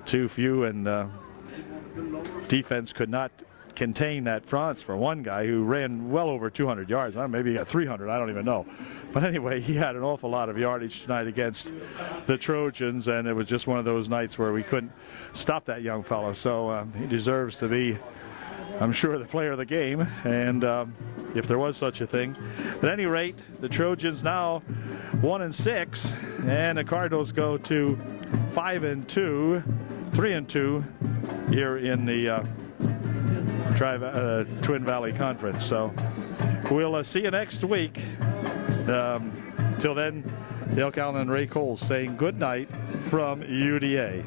too few, and defense could not contain that France for one guy who ran well over 200 yards. Maybe he got 300, I don't even know. But anyway, he had an awful lot of yardage tonight against the Trojans, and it was just one of those nights where we couldn't stop that young fellow. So he deserves to be, I'm sure, the player of the game, and if there was such a thing. At any rate, the Trojans now 1-6, and the Cardinals go to 5-2, 3-2 here in the Twin Valley Conference. So we'll see you next week. Till then, Dale Callan and Ray Cole saying good night from UDA.